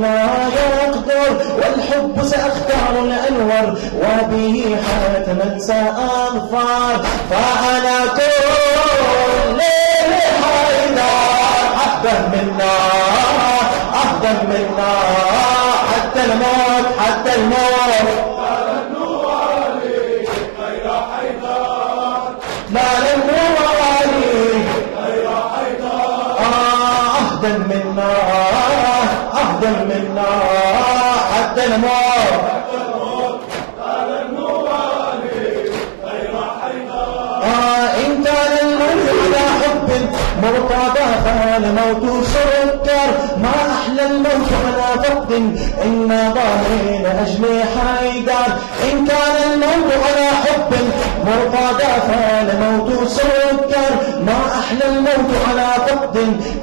لا يقدر والحب سأختار الأنور وبه حتما سأظفر فأنا كل حيدر عهدا منا عهدا منا حتى الموت حتى الموت لا لن نوالي غير حيدر عهدا منا عهدا منا حتى الموت لا لن نوالي غير حيدر إن كان الموت على حب مرتضى فالموت سكر ما أحلى الموت على فقد إن ظاهر أجل حيدر إن كان الموت على حب مرتضى فالموت سكر ما أحلى الموت على فقد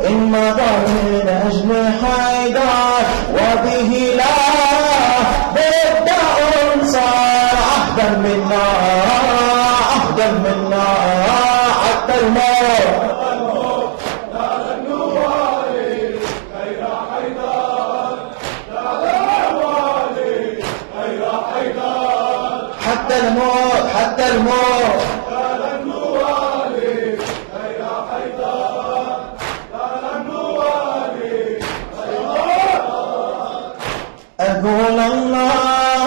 إن ظاهر أجل حيدر وبه لا ضد أنصار عهدا منا عهدا منا حتى الموت حتى الموت حتى الموت لا لن نوالي غير حيدر لا لن نوالي أقول الله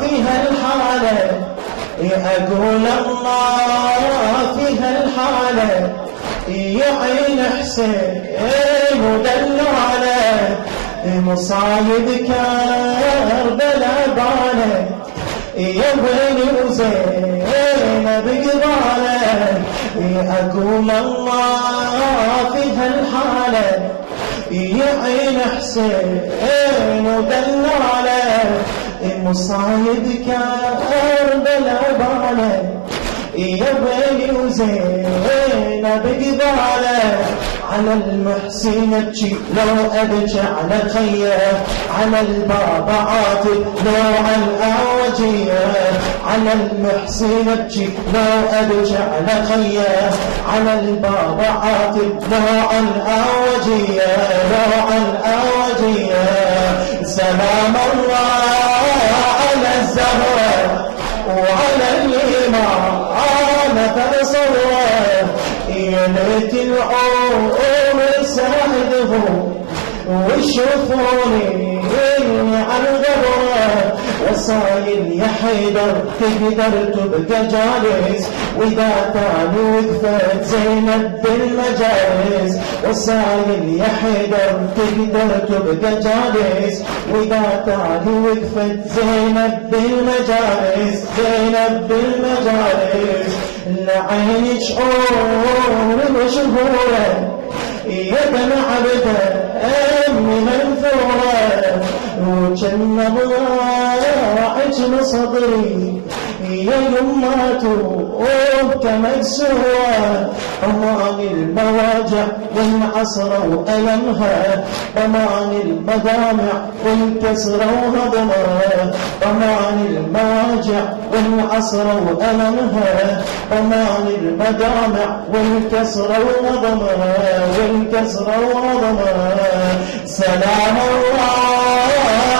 في هالحالة أقول الله في هالحالة يعين حسين ودلالة مصايب كربلاء باله يا ويلي وزينب قباله أقول الله في هالحالة يعين حسين ودلاله مصايب كربلاء باله يا ويلي وزينب قباله على المحسن ابكي لو ابكي على خيه على البابا عاتب لو على الاوجيه على المحسن ابكي لو ابكي على خيه على البابا عاتب لو على الاوجيه لو على الاوجيه سلام الله على الزهره وعلى الامام فصوره يا ليت العمر ساعدهم وشوفوني على الغبره وصايل يا حيدر تقدر تبقى جالس واذا تاني وقفت زينب بالمجالس وصايل يا حيدر تقدر تبقى جالس واذا تاني وقفت زينب بالمجالس زينب بالمجالس لعينك شعور وشهوره يا دمع عبده أمي منثورة جنبها عجل صدري يا يماته كمكسوة أمان المواجع والعصرة وألمها أمان المدامع والكسرة وهضمها أمان المواجع والعصرة وألمها أمان المدامع والكسرة وهضمها والكسرة وهضمها سلام الله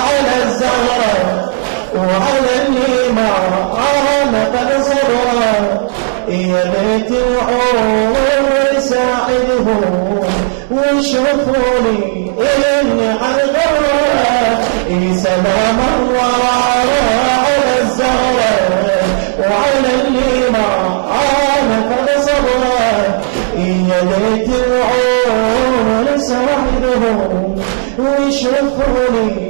على الزهرة وعلى اللي معانا قد صبرا يا ليت العمر ساعدهم وشوفوني إني على الغرة سلام الله على الزهرة وعلى اللي معانا قد صبرا يا ليت العمر ساعدهم وشوفوني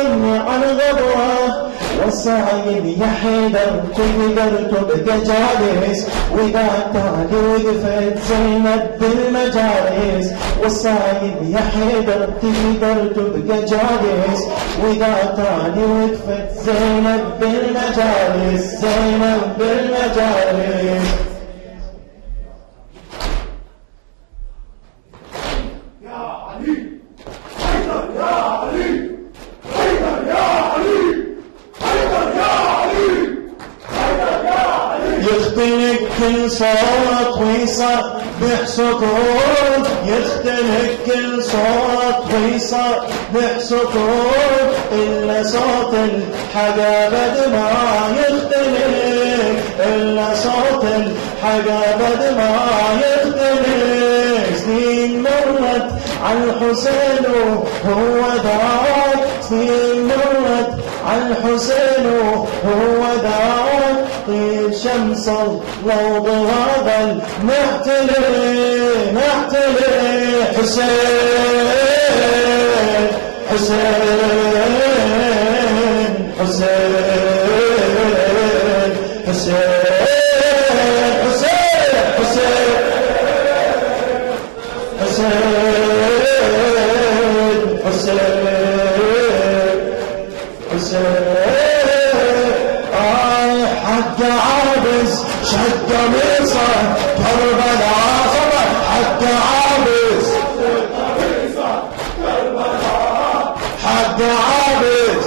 إني على الغبرة والسعيد يا حيدر تقدر تبقى جالس وإذا تعالي وقفت زينب بالمجالس والسعيد يا حيدر تقدر تبقى جالس وإذا تعالي وقفت زينب بالمجالس زينب بالمجالس يختلق كل صوت ويصبح سكوت يختلق كل صوت ويصبح سكوت إلا صوت الحق بد ما يختلق إلا صوت الحق بد ما يختلق سنين مرت على الحسين وهو ذاك سنين مرت على الحسين وهو ذاك طيب شمس الله ضوابا نحتلي نحتلي حسين حسين حسين حسين حق عابس شد قميصه كربلاء صبر حق عابس حق عابس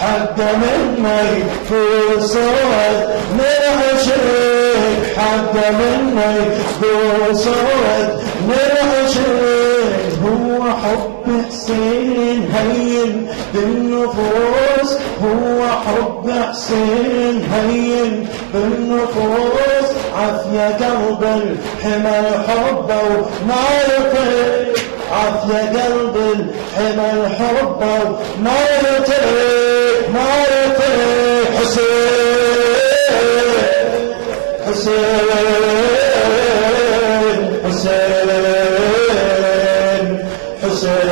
حق مني في صوت من عشرك حق مني في صوت من عشرك هو حب حسين هين بالنفوس هو حب حسين هين بالنفوس عافية قلب الحمى حبه وما يطيق عافية قلب الحمى حبه وما يطيق ما يطيق حسين حسين حسين حسين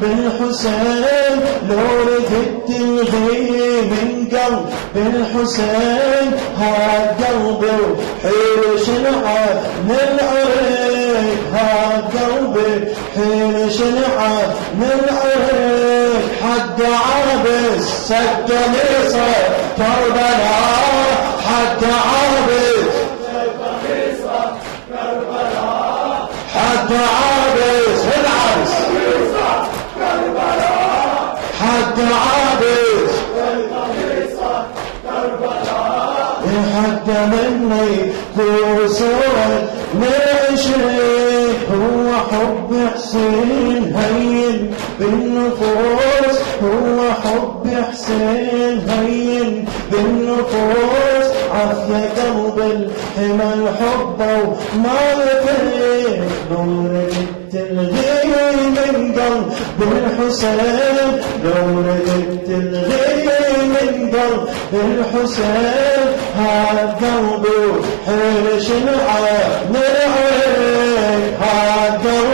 بالحسين لو ردت تلغي من قلب بالحسين هاد قلبي وحيل شنعه من العريق هاد قلبي حيل شنعه من العريق حق عابس سد قميصه كربلاء حق عابس سد قميصه كربلاء حق عابس والعبس حق عابس حق مني هو صورة من عشرين هو حب حسين هين بالنفوس هو حب حسين هين بالنفوس عافية قلب الحمى الحب وما يفرق نور التلغي من قلب بالحسين لو ردت الغي من قلب بالحسين هاد قلبي حيل شنعه من عينك هاد قلبي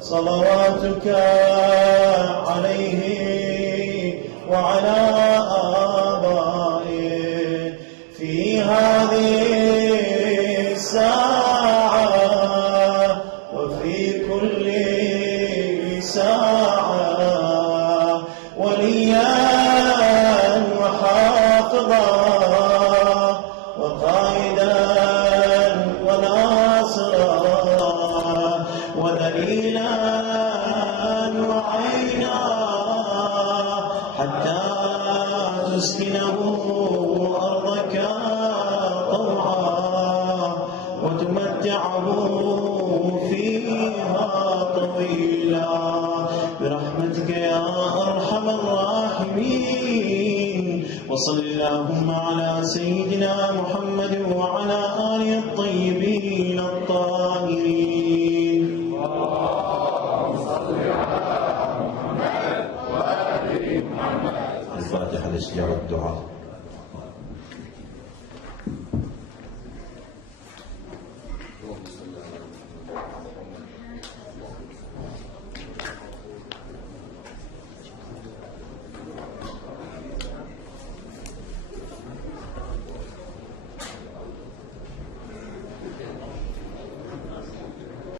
صلواتك عليه وعلى آبائه في هذه الساعة وفي كل ساعة وليا وحافظا وقائدا وناصرا ودليلا وعينا حتى تسكنه أرضك طوعا وتمتعه فيها طويلا برحمتك يا أرحم الراحمين. وصل اللهم على سيدنا محمد وعلى آله الطيبين الطاهرين. الفاتحة لشجاع الدعاء.